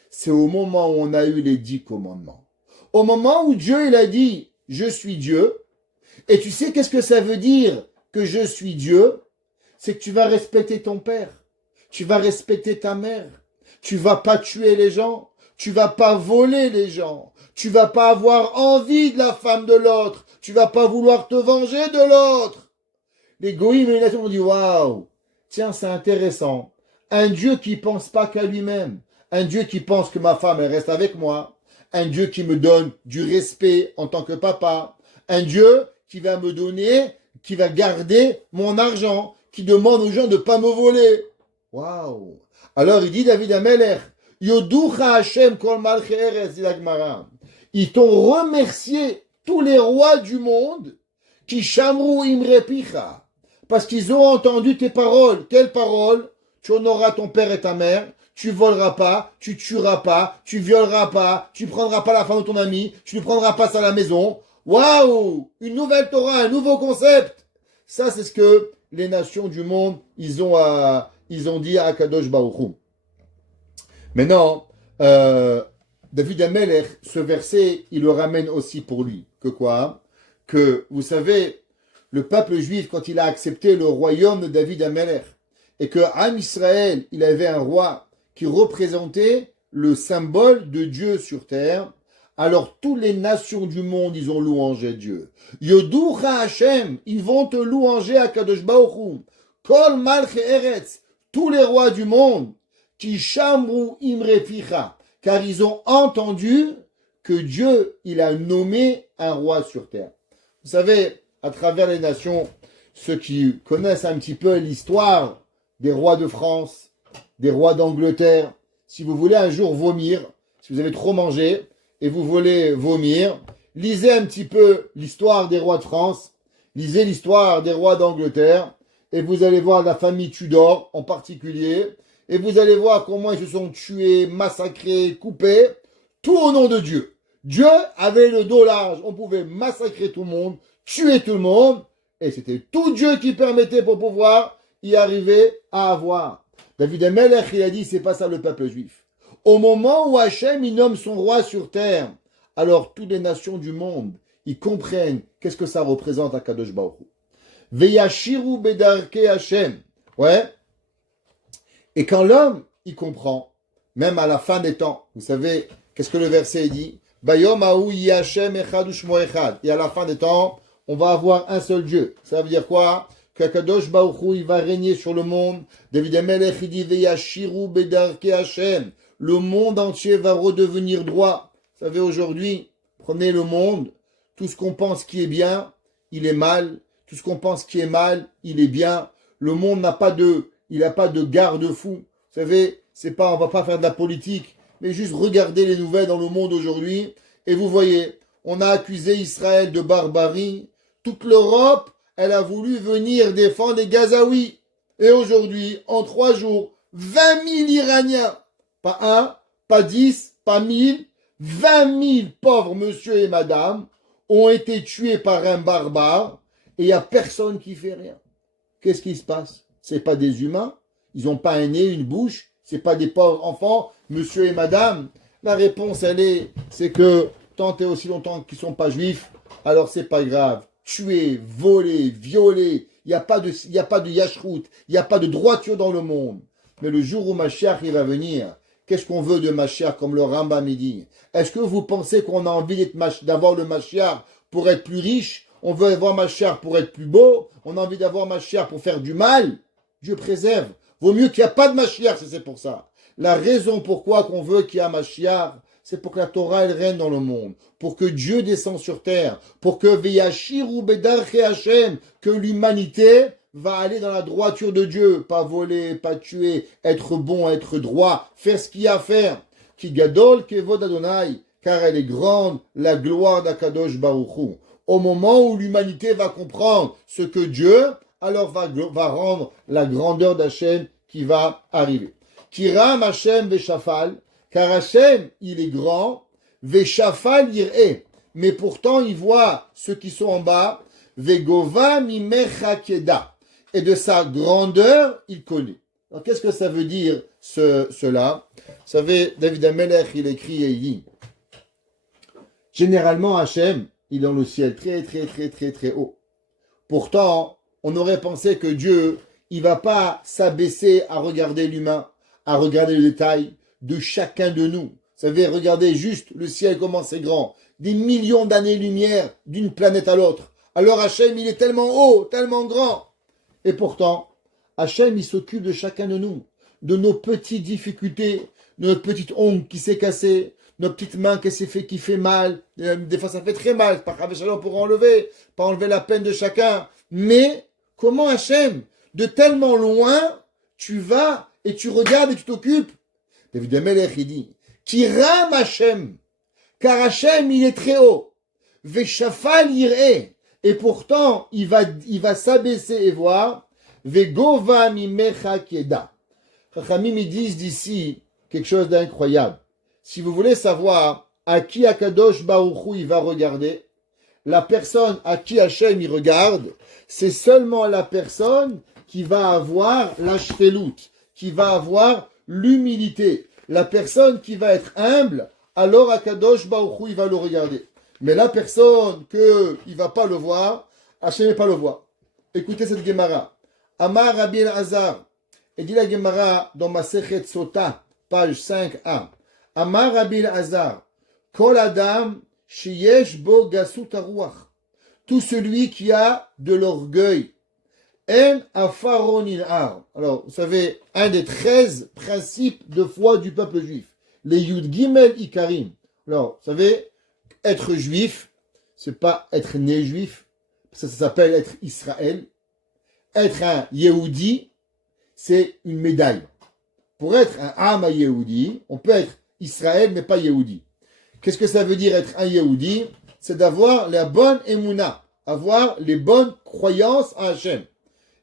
C'est au moment où on a eu les 10 commandements. Au moment où Dieu il a dit « Je suis Dieu », et tu sais qu'est-ce que ça veut dire que je suis Dieu? C'est que tu vas respecter ton père, tu vas respecter ta mère, tu vas pas tuer les gens, tu vas pas voler les gens, tu vas pas avoir envie de la femme de l'autre, tu vas pas vouloir te venger de l'autre. Les goïms et les nations ont dit « Waouh, tiens c'est intéressant, un Dieu qui pense pas qu'à lui-même, un Dieu qui pense que ma femme elle reste avec moi, un Dieu qui me donne du respect en tant que papa, un Dieu qui va me donner, qui va garder mon argent, qui demande aux gens de ne pas me voler. » Waouh! Alors il dit David Amelech, Yoducha Hashem kol malchei eretz, dit la Gemara. Ils t'ont remercié tous les rois du monde qui shamru imre picha, parce qu'ils ont entendu tes paroles. Quelles paroles? Tu honoreras ton père et ta mère, tu voleras pas, tu tueras pas, tu violeras pas, tu prendras pas la femme de ton ami, tu ne prendras pas ça à la maison. Waouh! Une nouvelle Torah, un nouveau concept. Ça, c'est ce que les nations du monde, ils ont dit à Akadosh Baruch Hu. Maintenant, David Amelech, ce verset, il le ramène aussi pour lui. Que quoi? Que, vous savez, le peuple juif, quand il a accepté le royaume de David Amelech, et que Am Israël, il avait un roi qui représentait le symbole de Dieu sur terre, alors toutes les nations du monde, ils ont louangé Dieu. Yoducha Hashem, ils vont te louanger à Kadosh Baruch Hu. Kol malchei eretz, tous les rois du monde, qui shamru imre picha, car ils ont entendu que Dieu, il a nommé un roi sur terre. Vous savez, à travers les nations, ceux qui connaissent un petit peu l'histoire des rois de France, des rois d'Angleterre, si vous voulez un jour vomir, si vous avez trop mangé et vous voulez vomir, lisez un petit peu l'histoire des rois de France, lisez l'histoire des rois d'Angleterre, et vous allez voir la famille Tudor en particulier, et vous allez voir comment ils se sont tués, massacrés, coupés, tout au nom de Dieu. Dieu avait le dos large, on pouvait massacrer tout le monde, tuer tout le monde, et c'était tout Dieu qui permettait pour pouvoir y arriver à avoir. David Amelech, il a dit, c'est pas ça le peuple juif. Au moment où Hachem, il nomme son roi sur terre, alors toutes les nations du monde, ils comprennent qu'est-ce que ça représente à Kadosh Baruch Hu. Veyashiru bedarke Hachem. Ouais. Et quand l'homme, il comprend, même à la fin des temps, vous savez, qu'est-ce que le verset dit? Bayom haou Hachem echad ushmo echad. Et à la fin des temps, on va avoir un seul Dieu. Ça veut dire quoi? Que Kadosh Baruch Hu, il va régner sur le monde. David Amelech, il dit Veyashiru bedarke Hachem. Le monde entier va redevenir droit. Vous savez, aujourd'hui, prenez le monde, tout ce qu'on pense qui est bien, il est mal. Tout ce qu'on pense qui est mal, il est bien. Le monde n'a pas de garde-fou. Vous savez, on va pas faire de la politique, mais juste regardez les nouvelles dans le monde aujourd'hui, et vous voyez, on a accusé Israël de barbarie. Toute l'Europe, elle a voulu venir défendre les Gazaouis. Et aujourd'hui, en 3 jours, 20 000 Iraniens, pas 1, pas 10, pas 1000, 20 000 pauvres monsieur et madame ont été tués par un barbare, et il n'y a personne qui fait rien. Qu'est-ce qui se passe? C'est pas des humains, ils n'ont pas un nez, une bouche, c'est pas des pauvres enfants, monsieur et madame. La réponse, c'est que tant et aussi longtemps qu'ils sont pas juifs, alors c'est pas grave. Tuer, voler, violer, il n'y a pas de yashrout, il n'y a pas de droiture dans le monde. Mais le jour où Mashiach il va venir, qu'est-ce qu'on veut de Mashiach, comme le Rambam dit? Est-ce que vous pensez qu'on a envie d'avoir le Mashiach pour être plus riche? On veut avoir Mashiach pour être plus beau, on a envie d'avoir Mashiach pour faire du mal. Dieu préserve. Vaut mieux qu'il n'y a pas de Mashiach, c'est pour ça. La raison pourquoi qu'on veut qu'il y ait Mashiach, c'est pour que la Torah elle règne dans le monde, pour que Dieu descende sur terre, pour que Veyashiru bedarke Hachem, que l'humanité va aller dans la droiture de Dieu, pas voler, pas tuer, être bon, être droit, faire ce qu'il y a à faire. Ki gadol kevod Adonai, car elle est grande, la gloire d'Akadosh Baruch Hu. Au moment où l'humanité va comprendre ce que Dieu, alors va rendre la grandeur d'Hachem qui va arriver. Kiram Hachem Veshafal, car Hachem, il est grand, Veshafal yir'e, mais pourtant il voit ceux qui sont en bas, Vegova mimecha keda, et de sa grandeur, il connaît. Alors qu'est-ce que ça veut dire cela? Vous savez, David Amelech, il écrit et il dit, généralement Hachem, il est dans le ciel très, très, très, très, très haut. Pourtant, on aurait pensé que Dieu, il va pas s'abaisser à regarder l'humain, à regarder le détail de chacun de nous. Vous savez, regardez juste le ciel, comment c'est grand. Des millions d'années-lumière d'une planète à l'autre. Alors Hachem, il est tellement haut, tellement grand. Et pourtant, Hachem, il s'occupe de chacun de nous, de nos petites difficultés, de notre petite ongle qui s'est cassée, notre petite main qui fait mal. Des fois, ça fait très mal. Pas pour enlever la peine de chacun. Mais, comment Hachem, de tellement loin, tu vas et tu regardes et tu t'occupes? David Amelech, il dit, Kiram Hachem, car Hachem, il est très haut. Veshafal yir'e, et pourtant, il va s'abaisser et voir. Vegova mimecha kieda. Chachamim, ils disent d'ici quelque chose d'incroyable. Si vous voulez savoir à qui Akadosh Baruch Hu il va regarder, la personne à qui Hachem il regarde, c'est seulement la personne qui va avoir l'ashfelut, qui va avoir l'humilité. La personne qui va être humble, alors Akadosh Baruch Hu il va le regarder. Mais la personne qu'il va pas le voir, Hachem ne va pas le voir. Écoutez cette Gemara. Amar Rabbi Elazar. Et dit la Gemara dans Masechet Sota, page 5a. Amar Rabbi Elazar. Kol Adam sheyesh bo gasut haruach. Tout celui qui a de l'orgueil. En afaron il'ar. Alors, vous savez, un des 13 principes de foi du peuple juif. Les Yud Gimel Ikarim. Alors, vous savez, être juif, c'est pas être né juif. Ça s'appelle être Israël. Être un Yehudi, c'est une médaille. Pour être un Ama Yehudi, on peut être Israël, mais pas Yehudi. Qu'est-ce que ça veut dire être un Yehudi? C'est d'avoir la bonne Emouna, avoir les bonnes croyances à Hachem.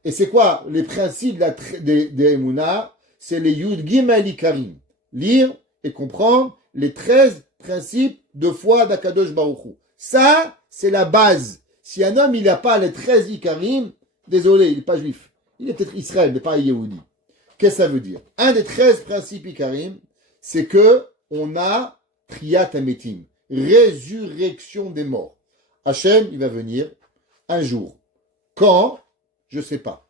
Et c'est quoi les principes des Emouna? c'est les Yud Gimel Ikarim. Lire et comprendre les 13 principes de foi d'Akadosh Baruch Hu. Ça, c'est la base. Si un homme, il n'a pas les 13 Ikarim, désolé, il n'est pas juif. Il est peut-être Israël, mais pas Yehudi. Qu'est-ce que ça veut dire? Un des 13 principes Ikarim, c'est que on a Triyat Ametim, résurrection des morts. Hachem, il va venir un jour. Quand? Je ne sais pas.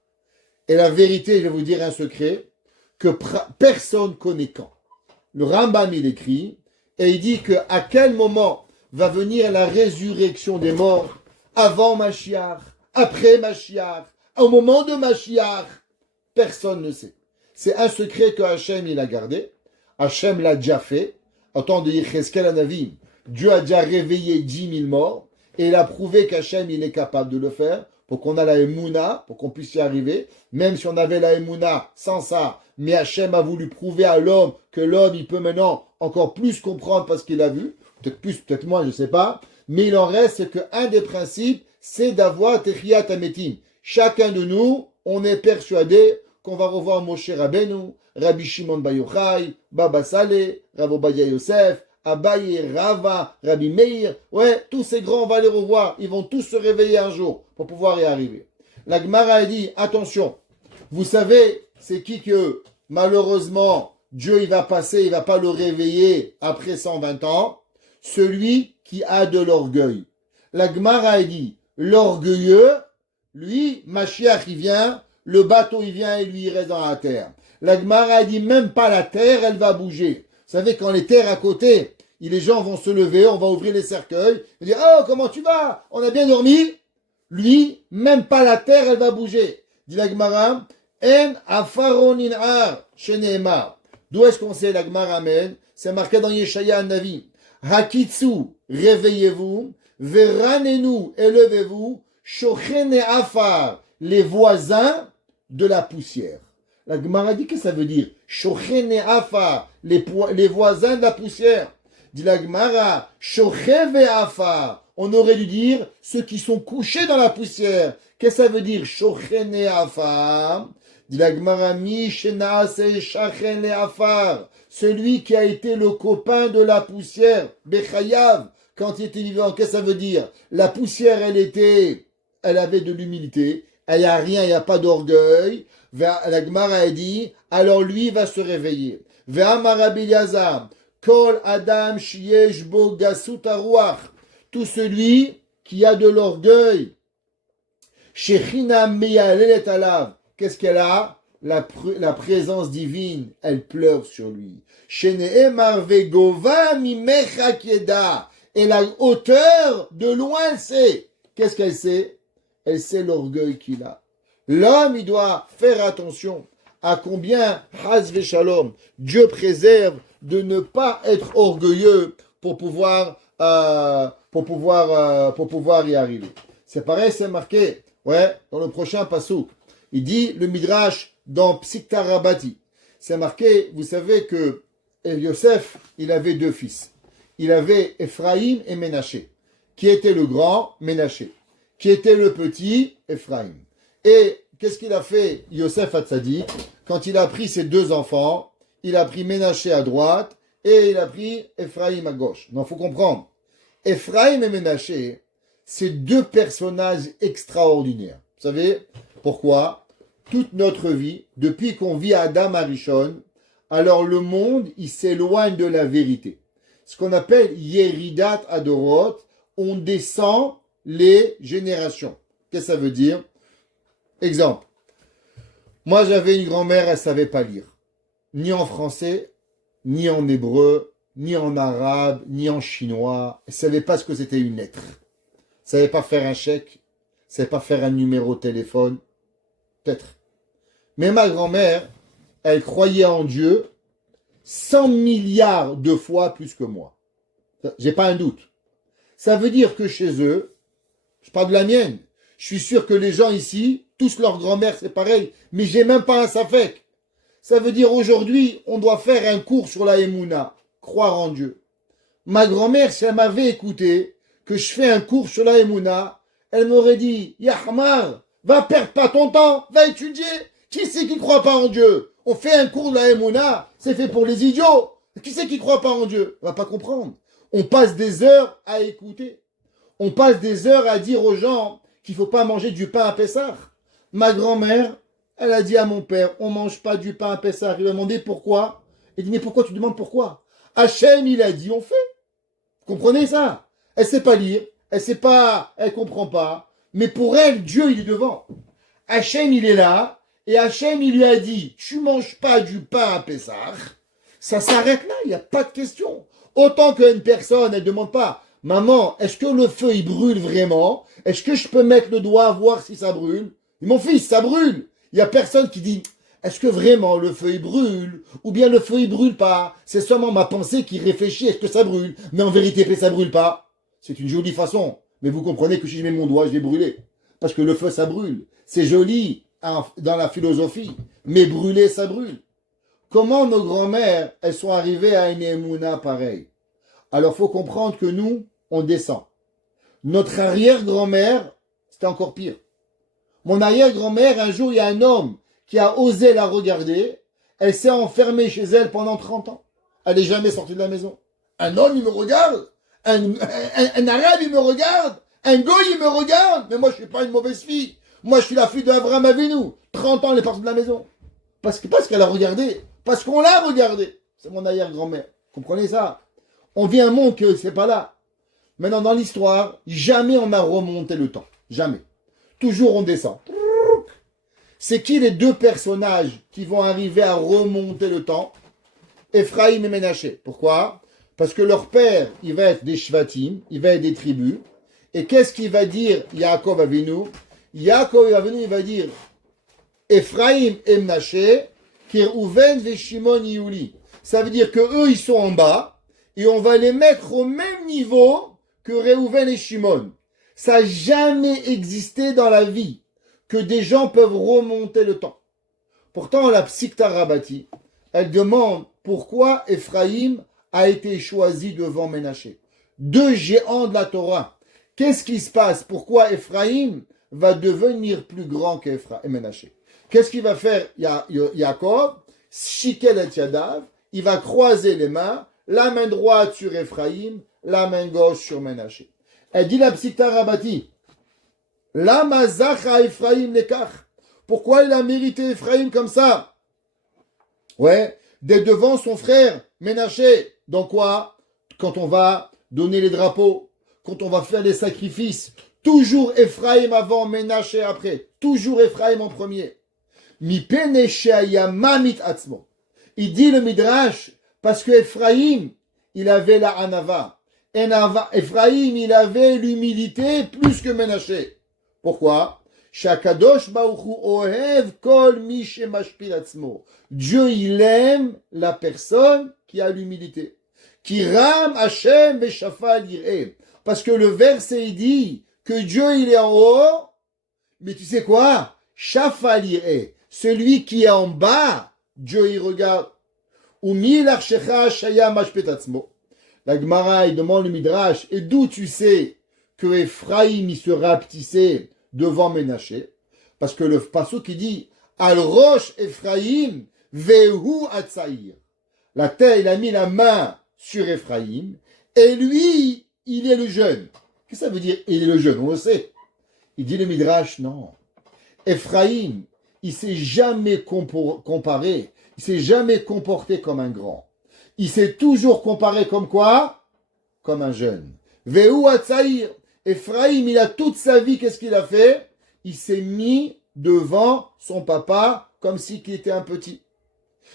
Et la vérité, je vais vous dire un secret, que personne ne connaît quand. Le Rambam, il écrit, et il dit que à quel moment va venir la résurrection des morts? Avant Mashiach, après Mashiach, au moment de Mashiach, personne ne sait. C'est un secret que Hachem, il a gardé. Hachem l'a déjà fait. En temps de Yecheskel Anavim, Dieu a déjà réveillé 10 000 morts, et il a prouvé qu'Hachem, il est capable de le faire, pour qu'on ait la Emouna, pour qu'on puisse y arriver, même si on avait la Emouna sans ça, mais Hachem a voulu prouver à l'homme que l'homme, il peut maintenant encore plus comprendre parce qu'il a vu, peut-être plus, peut-être moins, je ne sais pas, mais il en reste qu'un des principes, c'est d'avoir Techiyat Ametim. Chacun de nous, on est persuadé qu'on va revoir Moshe Rabbeinu, Rabbi Shimon Bar Yochai, Baba Saleh, Rav Obadia Yosef, Abaye, Rava, Rabbi Meir, ouais, tous ces grands, on va les revoir, ils vont tous se réveiller un jour pour pouvoir y arriver. La Gemara a dit, attention, vous savez, c'est qui que, malheureusement, Dieu il va passer, il va pas le réveiller après 120 ans? Celui qui a de l'orgueil. La Gemara a dit, l'orgueilleux, lui, Mashiach il vient, le bateau il vient et lui il reste dans la terre. La Gemara a dit, même pas la terre, elle va bouger. Vous savez, quand les terres à côté, les gens vont se lever, on va ouvrir les cercueils, et dire, oh, comment tu vas? On a bien dormi? Lui, même pas la terre, elle va bouger. Dit la Gemara, en afaron in'ar, sheneemar. D'où est-ce qu'on sait la Gemara amène? C'est marqué dans Yeshaya Navi. Hakitsu, réveillez-vous, veranenu, élevez-vous, shochene afar, les voisins de la poussière. La Gemara dit que ça veut dire shochene afar, les voisins de la poussière. Dit la Gemara, shocheve afar. On aurait dû dire ceux qui sont couchés dans la poussière. Qu'est-ce que ça veut dire shochene afar? Dit la Gemara, mi shenaase shachene afar. Celui qui a été le copain de la poussière, Bechayav, quand il était vivant, qu'est-ce que ça veut dire? La poussière, elle avait de l'humilité, il n'y a rien, il n'y a pas d'orgueil. La Gemara a dit, alors lui va se réveiller. Ve'amar Rabbi Eliezer, kol adam sheyesh bo gasut haruach, tout celui qui a de l'orgueil, shechina meyalelet alav, qu'est-ce qu'elle a? La présence divine, elle pleure sur lui. Shene'emar vegova mimecha kieda, et la hauteur, de loin, elle sait. Qu'est-ce qu'elle sait? Elle sait l'orgueil qu'il a. L'homme, il doit faire attention à combien, Haz Veshalom, Dieu préserve de ne pas être orgueilleux pour pouvoir y arriver. C'est pareil, c'est marqué, ouais, dans le prochain passouk. Il dit, le Midrash, dans Psikta Rabati, c'est marqué, vous savez que Yosef, il avait 2 fils. Il avait Ephraïm et Ménaché. Qui était le grand? Ménaché. Qui était le petit? Ephraïm. Et qu'est-ce qu'il a fait Yosef Hatzadik? Quand il a pris ses 2 enfants, il a pris Ménaché à droite et il a pris Ephraïm à gauche. Non, il faut comprendre. Ephraïm et Ménaché, c'est 2 personnages extraordinaires. Vous savez pourquoi? Toute notre vie, depuis qu'on vit à Adam Arishon, alors le monde, il s'éloigne de la vérité. Ce qu'on appelle Yeridat Adorot, on descend les générations. Qu'est-ce que ça veut dire? Exemple. Moi, j'avais une grand-mère, elle savait pas lire. Ni en français, ni en hébreu, ni en arabe, ni en chinois. Elle savait pas ce que c'était une lettre. Elle savait pas faire un chèque. Elle savait pas faire un numéro de téléphone. Peut-être. Mais ma grand-mère, elle croyait en Dieu 100 milliards de fois plus que moi. J'ai pas un doute. Ça veut dire que chez eux, je parle de la mienne, je suis sûr que les gens ici, tous leur grand-mère, c'est pareil, mais j'ai même pas un safek. Ça veut dire aujourd'hui, on doit faire un cours sur la Emouna, croire en Dieu. Ma grand-mère, si elle m'avait écouté, que je fais un cours sur la Emouna, elle m'aurait dit, Yahmar, va perdre pas ton temps, va étudier. Qui c'est qui croit pas en Dieu? On fait un cours de la Emouna, c'est fait pour les idiots. Qui c'est qui croit pas en Dieu? On va pas comprendre. On passe des heures à écouter. On passe des heures à dire aux gens qu'il faut pas manger du pain à Pessah. Ma grand-mère, elle a dit à mon père, on mange pas du pain à Pessah. Il lui a demandé pourquoi. Il dit, mais pourquoi tu demandes pourquoi? Hachem, il a dit, on fait. Vous comprenez ça? Elle sait pas lire, elle comprend pas. Mais pour elle, Dieu, il est devant. Hachem, il est là. Et Hachem, il lui a dit, tu manges pas du pain à Pessah. Ça s'arrête là, il n'y a pas de question. Autant qu'une personne, elle ne demande pas, maman, est-ce que le feu, il brûle vraiment? Est-ce que je peux mettre le doigt, voir si ça brûle? Et mon fils, ça brûle. Il n'y a personne qui dit, est-ce que vraiment le feu, il brûle? Ou bien le feu, il brûle pas? C'est seulement ma pensée qui réfléchit, est-ce que ça brûle? Mais en vérité, ça brûle pas. C'est une jolie façon. Mais vous comprenez que si je mets mon doigt, je vais brûler. Parce que le feu, ça brûle. C'est joli dans la philosophie. Mais brûler, ça brûle. Comment nos grands-mères, elles sont arrivées à une émouna pareille? Alors, faut comprendre que nous, on descend. Notre arrière-grand-mère, c'était encore pire. Mon arrière-grand-mère, un jour, il y a un homme qui a osé la regarder. Elle s'est enfermée chez elle pendant 30 ans. Elle n'est jamais sortie de la maison. Un homme, il me regarde. Un arabe, il me regarde. Un goy, il me regarde. Mais moi, je suis pas une mauvaise fille. Moi, je suis la fille d'Abraham Avinu. 30 ans, elle est partie de la maison. Parce qu'elle a regardé. Parce qu'on l'a regardé. C'est mon arrière-grand-mère. Comprenez ça? On vit un monde que c'est pas là. Maintenant, dans l'histoire, jamais on a remonté le temps. Jamais. Toujours on descend. C'est qui les deux personnages qui vont arriver à remonter le temps? Ephraïm et Ménaché. Pourquoi? Parce que leur père, il va être des Shvatim, il va être des tribus. Et qu'est-ce qu'il va dire Yaakov Avinu? Yaakov Avinu, il va dire Ephraïm et Ménaché, Kérouven et Shimon Yuli. Ça veut dire que eux, ils sont en bas, et on va les mettre au même niveau que Réhouven et Shimon. Ça n'a jamais existé dans la vie que des gens peuvent remonter le temps. Pourtant, la Psikta Rabati, elle demande pourquoi Ephraïm a été choisi devant Ménaché. Deux géants de la Torah. Qu'est-ce qui se passe? Pourquoi Ephraïm va devenir plus grand que Ménaché? Qu'est-ce qu'il va faire Yaakov? Shikel et Yadav, il va croiser les mains, la main droite sur Ephraïm, la main gauche sur Ménaché. Elle dit la Psikta Rabati, la mazacha Ephraïm lekach. Pourquoi il a mérité Ephraïm comme ça? Ouais, d'être devant son frère Ménaché. Donc quoi? Quand on va donner les drapeaux, quand on va faire les sacrifices, toujours Ephraïm avant, Ménaché après. Toujours Ephraïm en premier. Mi peneshaya mamit atzmo. Il dit le Midrash, parce que Ephraïm, il avait la anava. Ephraïm, il avait l'humilité plus que Ménaché. Pourquoi? Shakadosh Baruchu ohev kol mi shemashpil atzmo. Dieu, il aime la personne qui a l'humilité. Qui ram Hashem veshafal yireh. Parce que le verset dit que Dieu, il est en haut, mais tu sais quoi? Shafal yireh. Celui qui est en bas, Dieu, il regarde. Umi l'archecha shaya mashpet atzmo. La Gemara, il demande le Midrash, et d'où tu sais que Ephraïm, il se rapetissait devant Ménaché? Parce que le pasuk qui dit, Al rosh Ephraïm, vehu atzaïr. La terre, il a mis la main sur Ephraïm, et lui, il est le jeune. Qu'est-ce que ça veut dire, il est le jeune? On le sait. Il dit le Midrash, non. Ephraïm, il s'est jamais comparé, il s'est jamais comporté comme un grand. Il s'est toujours comparé comme quoi? Comme un jeune. Vehu atzaïr. Ephraïm, il a toute sa vie, qu'est-ce qu'il a fait? Il s'est mis devant son papa comme s'il était un petit.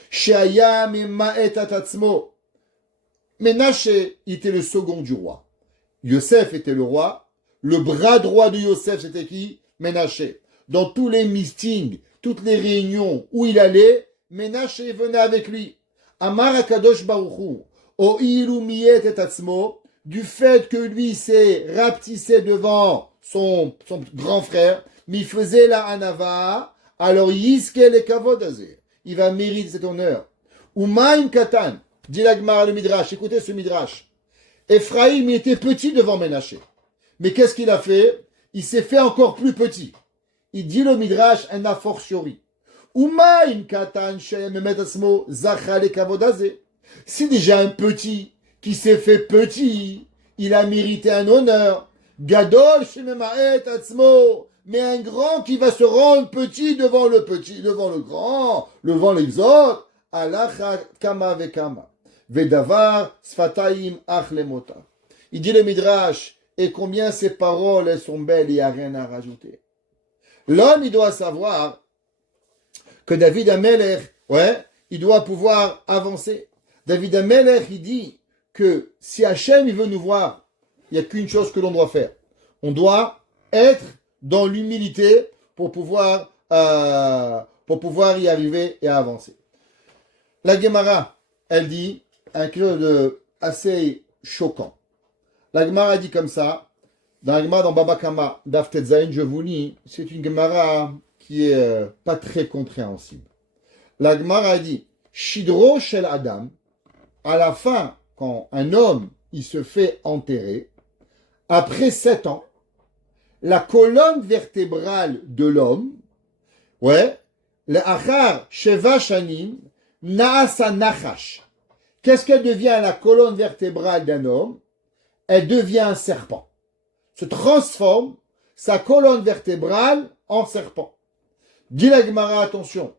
Shayam et ma'et atatzmo. Ménaché, il était le second du roi. Yosef était le roi. Le bras droit de Yosef, c'était qui? Ménaché. Dans tous les meetings, toutes les réunions où il allait, Ménaché venait avec lui. Amar Akadosh Baruchu, o ilu miyet et atzmo, du fait que lui s'est rapetissé devant son grand frère, mais il faisait la anava, alors yiskel et kavod azeh. Il va mériter cet honneur. Umaim katan, dit la Gemara le Midrash, écoutez ce Midrash. Ephraïm était petit devant Ménaché. Mais qu'est-ce qu'il a fait? Il s'est fait encore plus petit. Il dit le Midrash un a fortiori. Umaim katan shememet asmo zachale kavodaze. Si déjà un petit qui s'est fait petit, il a mérité un honneur. Gadol shememaet atzmo. Mais un grand qui va se rendre petit, devant le grand, devant les autres. Allah kama vekama. Vedavar sfataim ach lemota. Il dit le Midrash, et combien ces paroles elles sont belles, il n'y a rien à rajouter. L'homme, il doit savoir que David Amelech, il doit pouvoir avancer. David Amelech, il dit que si Hachem, il veut nous voir, il n'y a qu'une chose que l'on doit faire. On doit être dans l'humilité pour pouvoir y arriver et avancer. La Gemara, elle dit quelque chose de assez choquant. La Gemara dit comme ça, dans la Gemara dans Baba Kama, Daf Tetzain, je vous lis, c'est une Gemara qui est pas très compréhensible. La Gemara dit, Shidro shel Adam, à la fin, quand un homme, il se fait enterrer, après 7 ans, la colonne vertébrale de l'homme, le achar sheva shanim, naasa nachash. Qu'est-ce qu'elle devient la colonne vertébrale d'un homme? Elle devient un serpent. Se transforme sa colonne vertébrale en serpent. Dit la Gemara, attention,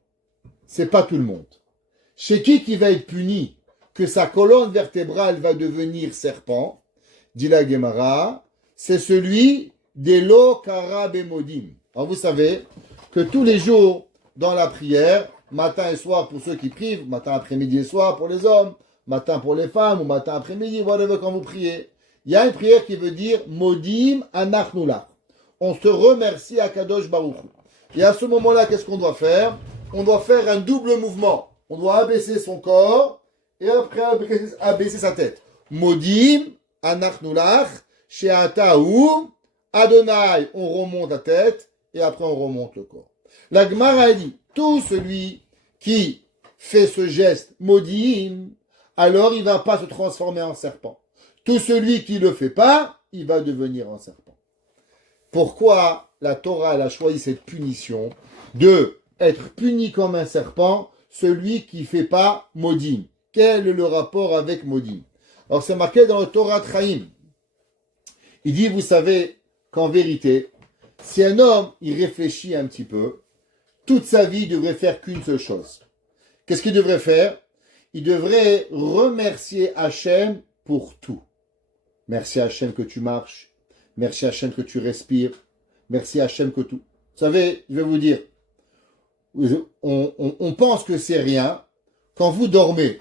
c'est pas tout le monde. Chez qui va être puni que sa colonne vertébrale va devenir serpent? Dit la Gemara, c'est celui des lo kara bemodim. Alors vous savez que tous les jours dans la prière, matin et soir pour ceux qui prient, matin, après-midi et soir pour les hommes, matin pour les femmes ou matin, après-midi, whatever quand vous priez, il y a une prière qui veut dire modim anachnula. On se remercie à Kadosh Baruch Hu. Et à ce moment-là, qu'est-ce qu'on doit faire? On doit faire un double mouvement. On doit abaisser son corps et après abaisser sa tête. Modim anachnulach she'atahu Adonai, on remonte la tête et après on remonte le corps. La Gemara dit, tout celui qui fait ce geste modim, alors il ne va pas se transformer en serpent. Tout celui qui ne le fait pas, il va devenir un serpent. Pourquoi la Torah elle a choisi cette punition de être puni comme un serpent, celui qui ne fait pas modim? Quel est le rapport avec modim? Alors c'est marqué dans le Torah Traim. Il dit, vous savez, qu'en vérité, si un homme, il réfléchit un petit peu, toute sa vie, il devrait faire qu'une seule chose. Qu'est-ce qu'il devrait faire? Il devrait remercier Hachem pour tout. Merci Hachem que tu marches. Merci Hachem que tu respires. Merci Hachem que tout. Vous savez, je vais vous dire, on pense que c'est rien quand vous dormez.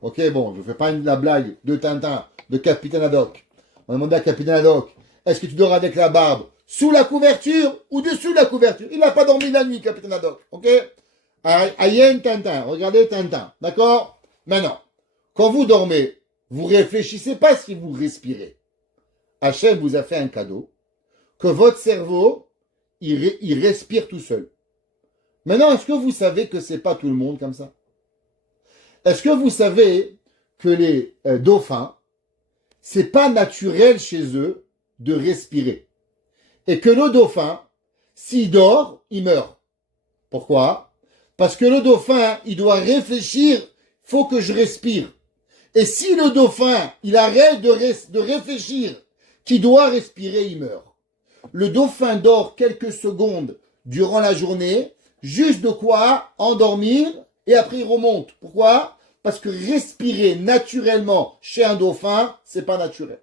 Ok, bon, je ne fais pas la blague de Tintin, de Capitaine Haddock. On a demandé à Capitaine Haddock, est-ce que tu dors avec la barbe sous la couverture ou dessous la couverture? Il n'a pas dormi la nuit, Capitaine Haddock. Ok? Ayen Tintin, regardez Tintin. D'accord? Maintenant, quand vous dormez, vous réfléchissez pas si vous respirez. Hachem vous a fait un cadeau, que votre cerveau, il respire tout seul. Maintenant, est-ce que vous savez que c'est pas tout le monde comme ça? Est-ce que vous savez que les dauphins, c'est pas naturel chez eux de respirer? Et que le dauphin, s'il dort, il meurt. Pourquoi? Parce que le dauphin, il doit réfléchir, faut que je respire. Et si le dauphin, il arrête de réfléchir, qu'il doit respirer, il meurt. Le dauphin dort quelques secondes durant la journée, juste de quoi endormir, et après il remonte. Pourquoi? Parce que respirer naturellement chez un dauphin, c'est pas naturel.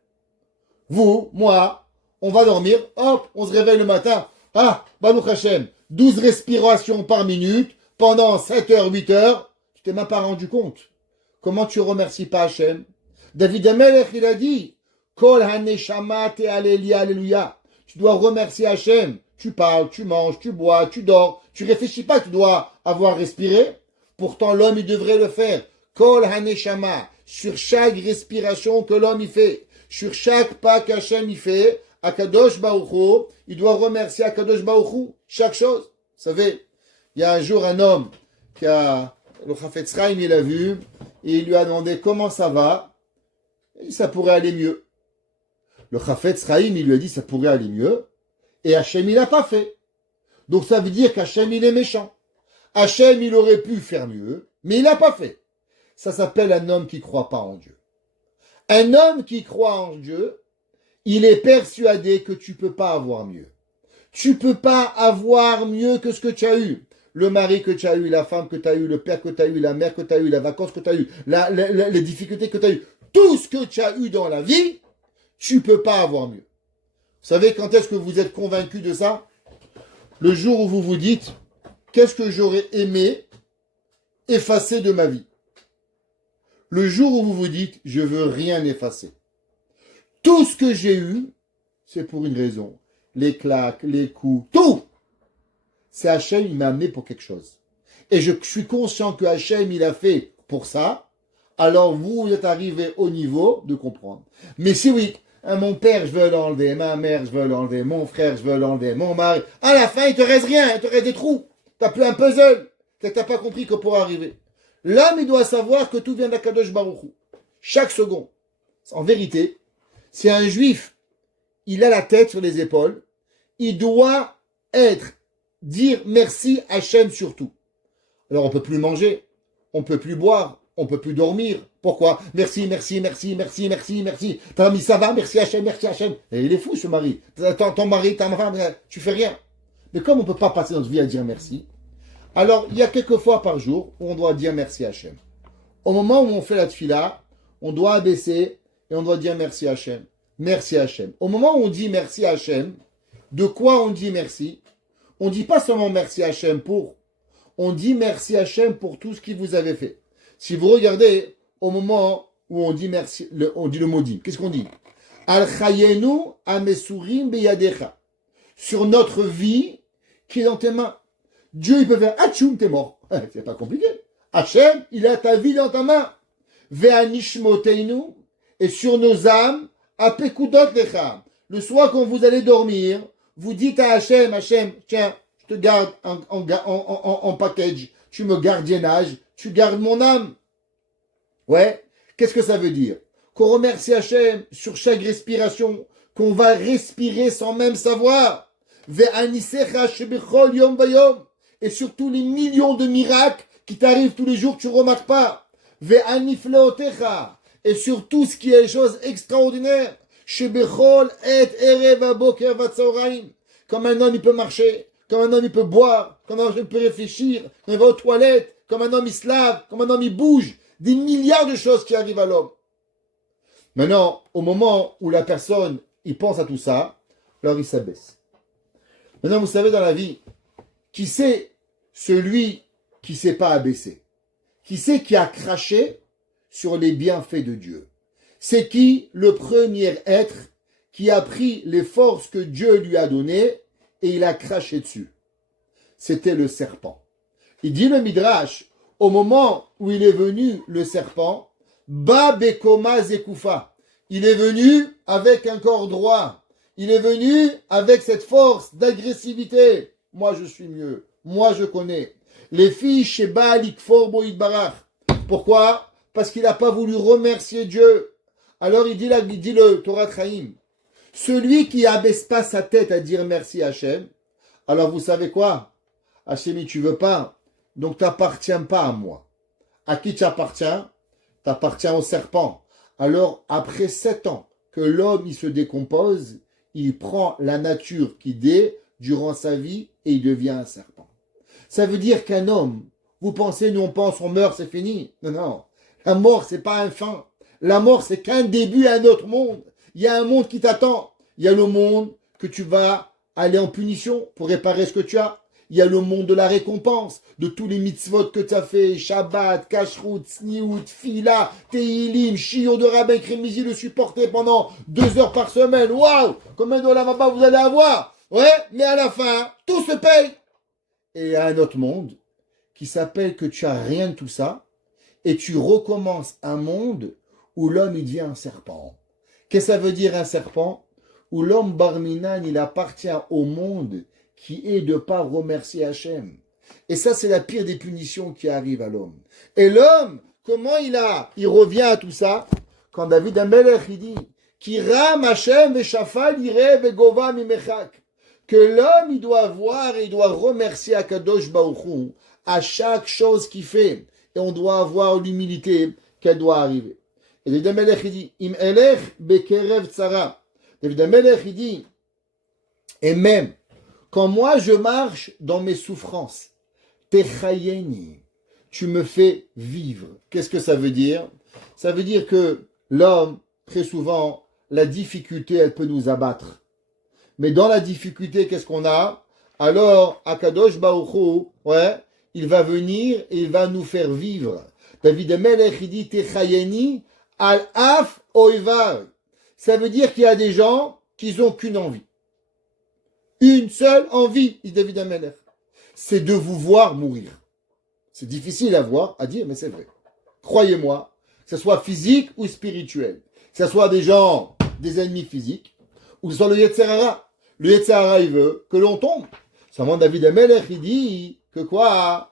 Vous, moi, on va dormir, hop, on se réveille le matin. Ah, Baruch Hashem, 12 respirations par minute, pendant 7 heures, 8 heures, tu t'es même pas rendu compte. Comment tu remercies pas Hachem? David Amelech, il a dit, Kol haneshama te alléluia, alléluia. Tu dois remercier Hachem. Tu parles, tu manges, tu bois, tu dors. Tu réfléchis pas que tu dois avoir respiré. Pourtant, l'homme, il devrait le faire. Kol haneshama. Sur chaque respiration que l'homme, il fait. Sur chaque pas qu'Hachem, il fait. Akadosh Baruch Hu, il doit remercier Akadosh Baruch Hu. Chaque chose. Vous savez, il y a un jour un homme qui a, le Chafetz Chaim, il a vu, et il lui a demandé comment ça va. Et ça pourrait aller mieux. Le Chafetz Chaim, il lui a dit ça pourrait aller mieux. Et Hachem, il n'a pas fait. Donc ça veut dire qu'Hachem, il est méchant. Hachem, il aurait pu faire mieux, mais il n'a pas fait. Ça s'appelle un homme qui ne croit pas en Dieu. Un homme qui croit en Dieu, il est persuadé que tu ne peux pas avoir mieux. Tu ne peux pas avoir mieux que ce que tu as eu. Le mari que tu as eu, la femme que tu as eu, le père que tu as eu, la mère que tu as eu, la vacances que tu as eu, les difficultés que tu as eu. Tout ce que tu as eu dans la vie, tu ne peux pas avoir mieux. Vous savez quand est-ce que vous êtes convaincu de ça? Le jour où vous vous dites, qu'est-ce que j'aurais aimé effacer de ma vie? Le jour où vous vous dites, je veux rien effacer. Tout ce que j'ai eu, c'est pour une raison. Les claques, les coups, tout. C'est Hachem, il m'a amené pour quelque chose. Et je suis conscient que Hachem, il a fait pour ça. Alors vous êtes arrivé au niveau de comprendre. Mais si oui, mon père, je veux l'enlever, ma mère, je veux l'enlever, mon frère, je veux l'enlever, mon mari. À la fin, il te reste rien, il te reste des trous. T'as plus un puzzle. T'as pas compris que pour arriver. L'homme, il doit savoir que tout vient d'Akadosh Baruch Hu. Chaque seconde. En vérité, si un juif, il a la tête sur les épaules, il doit dire merci Hachem surtout. Alors on peut plus manger, on peut plus boire, on peut plus dormir. Pourquoi? Merci, merci, merci, merci, merci, merci. Ta mis ça va, merci Hachem, merci Hachem. Et il est fou ce mari. Ton mari, ta femme, tu fais rien. Mais comme on peut pas passer notre vie à dire merci, alors il y a quelques fois par jour où on doit dire merci Hachem. Au moment où on fait la tefila, on doit abaisser et on doit dire merci Hachem. Merci Hachem. Au moment où on dit merci Hachem, de quoi on dit merci? On dit pas seulement merci Hachem pour, on dit merci Hachem pour tout ce qu'il vous avait fait. Si vous regardez, au moment où on dit merci, on dit le mot dit, qu'est-ce qu'on dit? Al chayenu amesurim beyadecha. Sur notre vie qui est dans tes mains. Dieu, il peut faire Hachoum, t'es mort. C'est pas compliqué. Hachem, il a ta vie dans ta main. Ve'anishmoteinu, et sur nos âmes, apekudot lecha. Le soir, quand vous allez dormir, vous dites à Hachem, Hachem, tiens, je te garde en package, tu me gardiennage, tu gardes mon âme. Ouais, qu'est-ce que ça veut dire? Qu'on remercie Hachem sur chaque respiration, qu'on va respirer sans même savoir. Ve'anisecha shebechol yom vayom. Et sur tous les millions de miracles qui t'arrivent tous les jours que tu ne remarques pas. Ve'anifleotecha. Et sur tout ce qui est choses extraordinaires. Shebechol et erev aboker vatzaoraim. Comme un homme il peut marcher, comme un homme il peut boire, comme un homme il peut réfléchir, comme il va aux toilettes, comme un homme il se lave, comme un homme il bouge. Des milliards de choses qui arrivent à l'homme. Maintenant, au moment où la personne il pense à tout ça, alors il s'abaisse. Maintenant, vous savez dans la vie, qui c'est celui qui ne s'est pas abaissé? Qui c'est qui a craché sur les bienfaits de Dieu? C'est qui le premier être qui a pris les forces que Dieu lui a données et il a craché dessus? C'était le serpent. Il dit le Midrash, au moment où il est venu le serpent, Ba Bekoma Zekoufa. Il est venu avec un corps droit. Il est venu avec cette force d'agressivité. Moi, je suis mieux. Moi, je connais. Les filles chez Baal Ikfor Boïd Barach. Pourquoi? Parce qu'il n'a pas voulu remercier Dieu. Alors, il dit le Torah Chaim. Celui qui abaisse pas sa tête à dire merci à Hachem, alors vous savez quoi? Hachem, tu veux pas. Donc, t'appartiens pas à moi. À qui tu appartiens? T'appartiens au serpent. Alors, après 7 ans que l'homme, il se décompose, il prend la nature qu'il est durant sa vie et il devient un serpent. Ça veut dire qu'un homme, vous pensez, nous on pense, on meurt, c'est fini. Non, non. La mort, c'est pas un fin. La mort, c'est qu'un début à un autre monde. Il y a un monde qui t'attend. Il y a le monde que tu vas aller en punition pour réparer ce que tu as. Il y a le monde de la récompense, de tous les mitzvot que tu as fait, Shabbat, Kashrut, Tzniout, Fila, Teilim, Shiur de Rabbi Krimizi, le supporter pendant 2 heures par semaine. Waouh! Combien de là-bas vous allez avoir? Ouais, mais à la fin, tout se paye. Et il y a un autre monde qui s'appelle que tu as rien de tout ça et tu recommences un monde où l'homme il devient un serpent. Qu'est-ce que ça veut dire un serpent? Où l'homme Barminan, il appartient au monde qui est de ne pas remercier Hachem. Et ça, c'est la pire des punitions qui arrive à l'homme. Et l'homme, comment il revient à tout ça? Quand David Amelech, il dit, Ki ram Hachem veshafal ire vegova mimechak. Que l'homme, il doit voir et il doit remercier Akadosh Baruch Hu à chaque chose qu'il fait. Et on doit avoir l'humilité qu'elle doit arriver. Et David Amelech, il dit, Im elech bekerev tzara. David Amelech, il dit, et même, quand moi je marche dans mes souffrances, techayeni, tu me fais vivre. Qu'est-ce que ça veut dire? Ça veut dire que l'homme, très souvent, la difficulté, elle peut nous abattre. Mais dans la difficulté, qu'est-ce qu'on a? Alors, Akadosh Baruch Hu, ouais, il va venir et il va nous faire vivre. David Amelech, il dit, techayeni al-af oivar. Ça veut dire qu'il y a des gens qui n'ont qu'une envie. Une seule envie, dit David Amelech. C'est de vous voir mourir. C'est difficile à voir, à dire, mais c'est vrai. Croyez-moi, que ce soit physique ou spirituel, que ce soit des gens, des ennemis physiques, ou que ce soit le Yetzer Hara. Le Yetzer Hara, il veut que l'on tombe. Seulement David Amelech, il dit que quoi?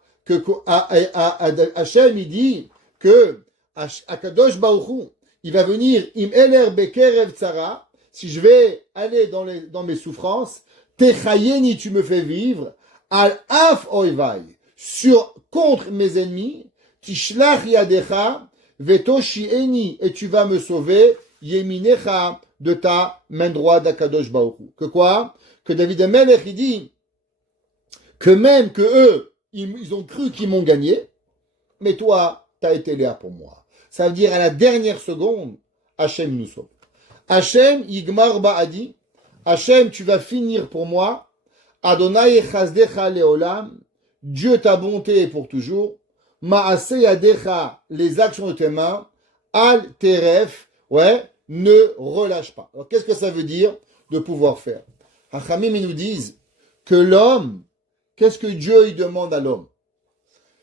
Hachem, il dit que Akadosh Baruch Hu, il va venir, im eler bekerev tzara, si je vais aller dans mes souffrances, techayeni, tu me fais vivre, al af oivai, contre mes ennemis, tishlach yadecha, vetoshieni, et tu vas me sauver, yeminecha, de ta main droite d'Akadosh Baruch Hu. Que quoi? Que David Amelech, il dit, que même que eux, ils ont cru qu'ils m'ont gagné, mais toi, tu as été là pour moi. Ça veut dire à la dernière seconde, Hachem nous sauve. Hachem, Yigmar Ba'adi, Hachem, tu vas finir pour moi. Adonai Chazdecha Leolam, Dieu ta bonté est pour toujours. Ma'ase Yadecha, les actions de tes mains. Al Teref, ouais, ne relâche pas. Alors qu'est-ce que ça veut dire de pouvoir faire? Hachamim, ils nous disent que l'homme, qu'est-ce que Dieu il demande à l'homme?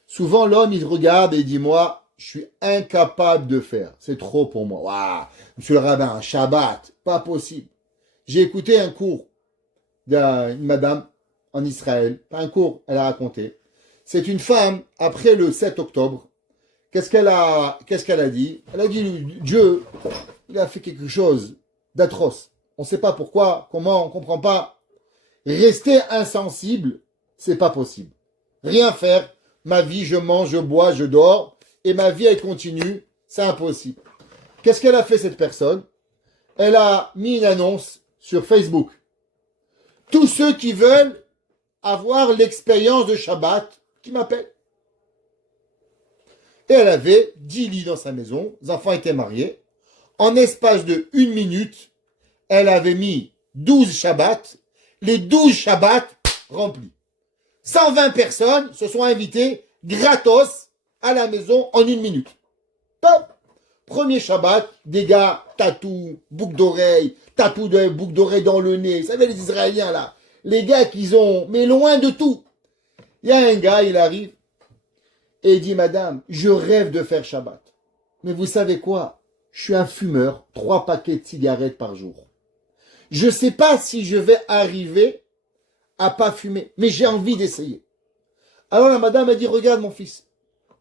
Souvent l'homme il regarde et il dit moi, je suis incapable de faire. C'est trop pour moi. Waouh, monsieur le rabbin, un Shabbat, pas possible. J'ai écouté un cours d'une madame en Israël. Pas un cours, elle a raconté. C'est une femme, après le 7 octobre, qu'est-ce qu'elle a dit? Elle a dit, Dieu, il a fait quelque chose d'atroce. On ne sait pas pourquoi, comment, on ne comprend pas. Rester insensible, c'est pas possible. Rien faire. Ma vie, je mange, je bois, je dors. Et ma vie, elle continue. C'est impossible. Qu'est-ce qu'elle a fait, cette personne? Elle a mis une annonce sur Facebook. Tous ceux qui veulent avoir l'expérience de Shabbat, qui m'appellent. Et elle avait 10 lits dans sa maison. Les enfants étaient mariés. En espace de 1 minute, elle avait mis 12 Shabbats. Les 12 Shabbats remplis. 120 personnes se sont invitées gratos à la maison en 1 minute. Top! Premier Shabbat, des gars, tatou, boucle d'oreille, boucle d'oreille dans le nez. Vous savez, les Israéliens, là. Les gars qu'ils ont, mais loin de tout. Il y a un gars, il arrive, et il dit, madame, je rêve de faire Shabbat. Mais vous savez quoi? Je suis un fumeur, 3 paquets de cigarettes par jour. Je ne sais pas si je vais arriver à pas fumer, mais j'ai envie d'essayer. Alors la madame a dit, regarde mon fils,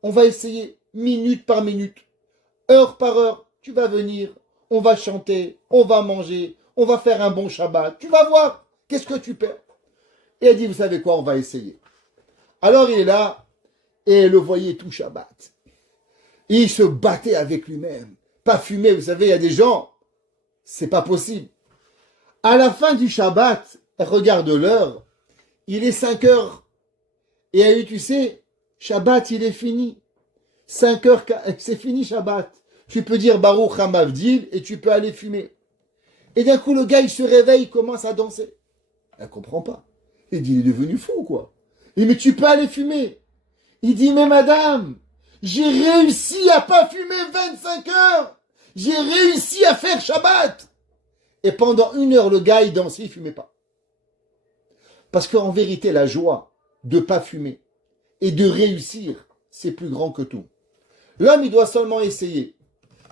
on va essayer minute par minute, heure par heure, tu vas venir, on va chanter, on va manger, on va faire un bon Shabbat, tu vas voir, qu'est-ce que tu perds? Et elle dit, vous savez quoi, on va essayer. Alors il est là, et elle le voyait tout Shabbat. Et il se battait avec lui-même. Pas fumer, vous savez, il y a des gens, c'est pas possible. À la fin du Shabbat, elle regarde l'heure, il est 5 heures. Et elle dit, tu sais, Shabbat, il est fini. 5 heures, c'est fini Shabbat. Tu peux dire Baruch Hamavdil et tu peux aller fumer. Et d'un coup, le gars, il se réveille, il commence à danser. Elle comprend pas. Il dit, il est devenu fou, quoi. Il dit, mais tu peux aller fumer. Il dit, mais madame, j'ai réussi à pas fumer 25 heures. J'ai réussi à faire Shabbat. Et pendant 1 heure, le gars, il dansait, il fumait pas. Parce qu'en vérité, la joie de pas fumer et de réussir, c'est plus grand que tout. L'homme, il doit seulement essayer.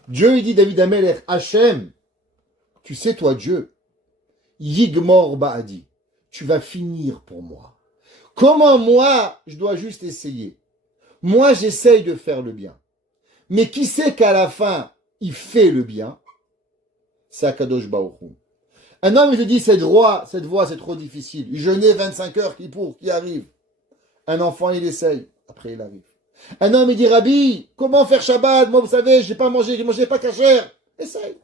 Dieu, il dit, David Amelech, Hachem, tu sais, toi, Dieu, Yigmor Ba'adi, tu vas finir pour moi. Comment moi, je dois juste essayer? Moi, j'essaye de faire le bien. Mais qui sait qu'à la fin, il fait le bien? C'est Akadosh Baruch Hu. Un homme, il te dit, cette voie, c'est trop difficile. Jeûner 25 heures qui arrive. Un enfant, il essaye. Après, il arrive. Un homme, il dit, Rabbi, comment faire Shabbat? Moi, vous savez, j'ai pas mangé, pas kasher. Essaye.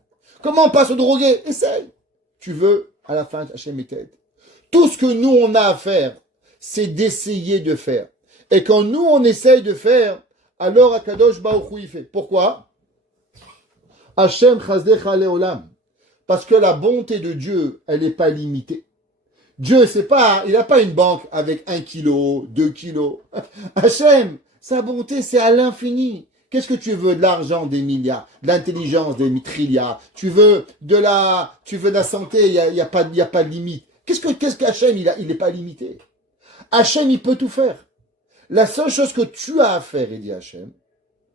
Comment on passe au drogué? Essaye. Tu veux, à la fin, Hachem il t'aide. Tout ce que nous, on a à faire, c'est d'essayer de faire. Et quand nous, on essaye de faire, alors Akadosh Baruch Hu, il fait. Pourquoi? Hachem chazdecha leolam. Parce que la bonté de Dieu, elle n'est pas limitée. Dieu, c'est pas, il n'a pas une banque avec 1 kilo, 2 kilos. Hachem, sa bonté, c'est à l'infini. Qu'est-ce que tu veux? De l'argent, des milliards, de l'intelligence, des trilliards. Tu veux de la santé, il y a pas de limite. Qu'est-ce qu'Hachem, il n'est pas limité. Hachem, il peut tout faire. La seule chose que tu as à faire, il dit Hachem,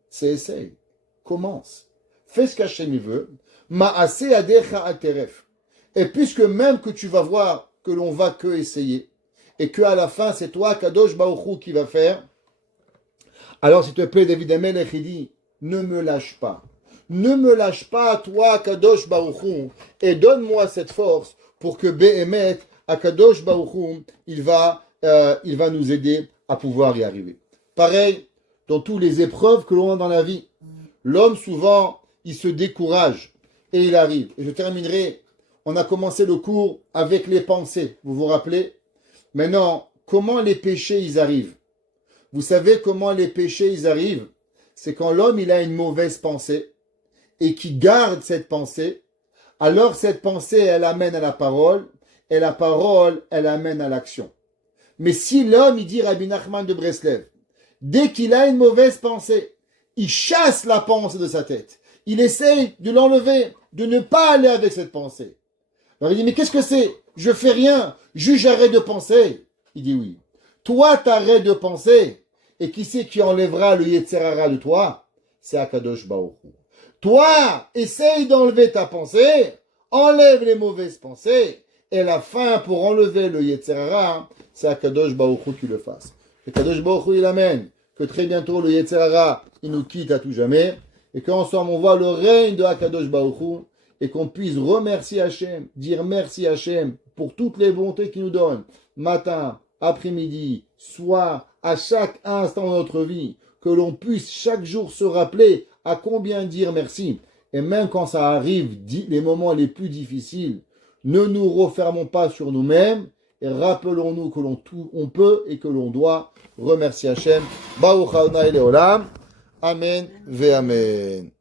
c'est essaye. Commence. Fais ce qu'Hachem il veut. Ma'ase adecha ateref. Et puisque même que tu vas voir que l'on va que essayer, et que à la fin, c'est toi, Kadosh Baruch Hu, qui va faire, alors s'il te plaît, David Amelech, il dit, ne me lâche pas. Ne me lâche pas, toi, Kadosh Baruch Hu, et donne-moi cette force pour que Behemet, à Kadosh Baruch Hu, il va nous aider à pouvoir y arriver. Pareil, dans toutes les épreuves que l'on a dans la vie, l'homme, souvent, il se décourage et il arrive. Et je terminerai, on a commencé le cours avec les pensées, vous vous rappelez? Maintenant, comment les péchés, ils arrivent? Vous savez comment les péchés, ils arrivent? C'est quand l'homme, il a une mauvaise pensée et qu'il garde cette pensée, alors cette pensée, elle amène à la parole, et la parole, elle amène à l'action. Mais si l'homme, il dit Rabbi Nachman de Breslev, dès qu'il a une mauvaise pensée, il chasse la pensée de sa tête. Il essaye de l'enlever, de ne pas aller avec cette pensée. Alors il dit, mais qu'est-ce que c'est? Je fais rien, juste j'arrête de penser. Il dit oui. Toi, t'arrêtes de penser, et qui c'est qui enlèvera le Yetzer Hara de toi? C'est Akadosh Baruch Hu. Toi, essaye d'enlever ta pensée, enlève les mauvaises pensées, et la fin pour enlever le Yetzer Hara, c'est Akadosh Baruch Hu qui le fasse. Et Akadosh Baruch Hu, il amène que très bientôt le Yetzer Hara, il nous quitte à tout jamais, et qu'ensemble on voit le règne de Akadosh Baruch Hu, et qu'on puisse remercier Hachem, dire merci Hachem pour toutes les bontés qu'il nous donne, matin, après-midi, soir, à chaque instant de notre vie, que l'on puisse chaque jour se rappeler à combien dire merci. Et même quand ça arrive, les moments les plus difficiles, ne nous refermons pas sur nous-mêmes et rappelons-nous que on peut et que l'on doit remercier Hachem. Baruch Adonai Leolam. Amen ve Amen.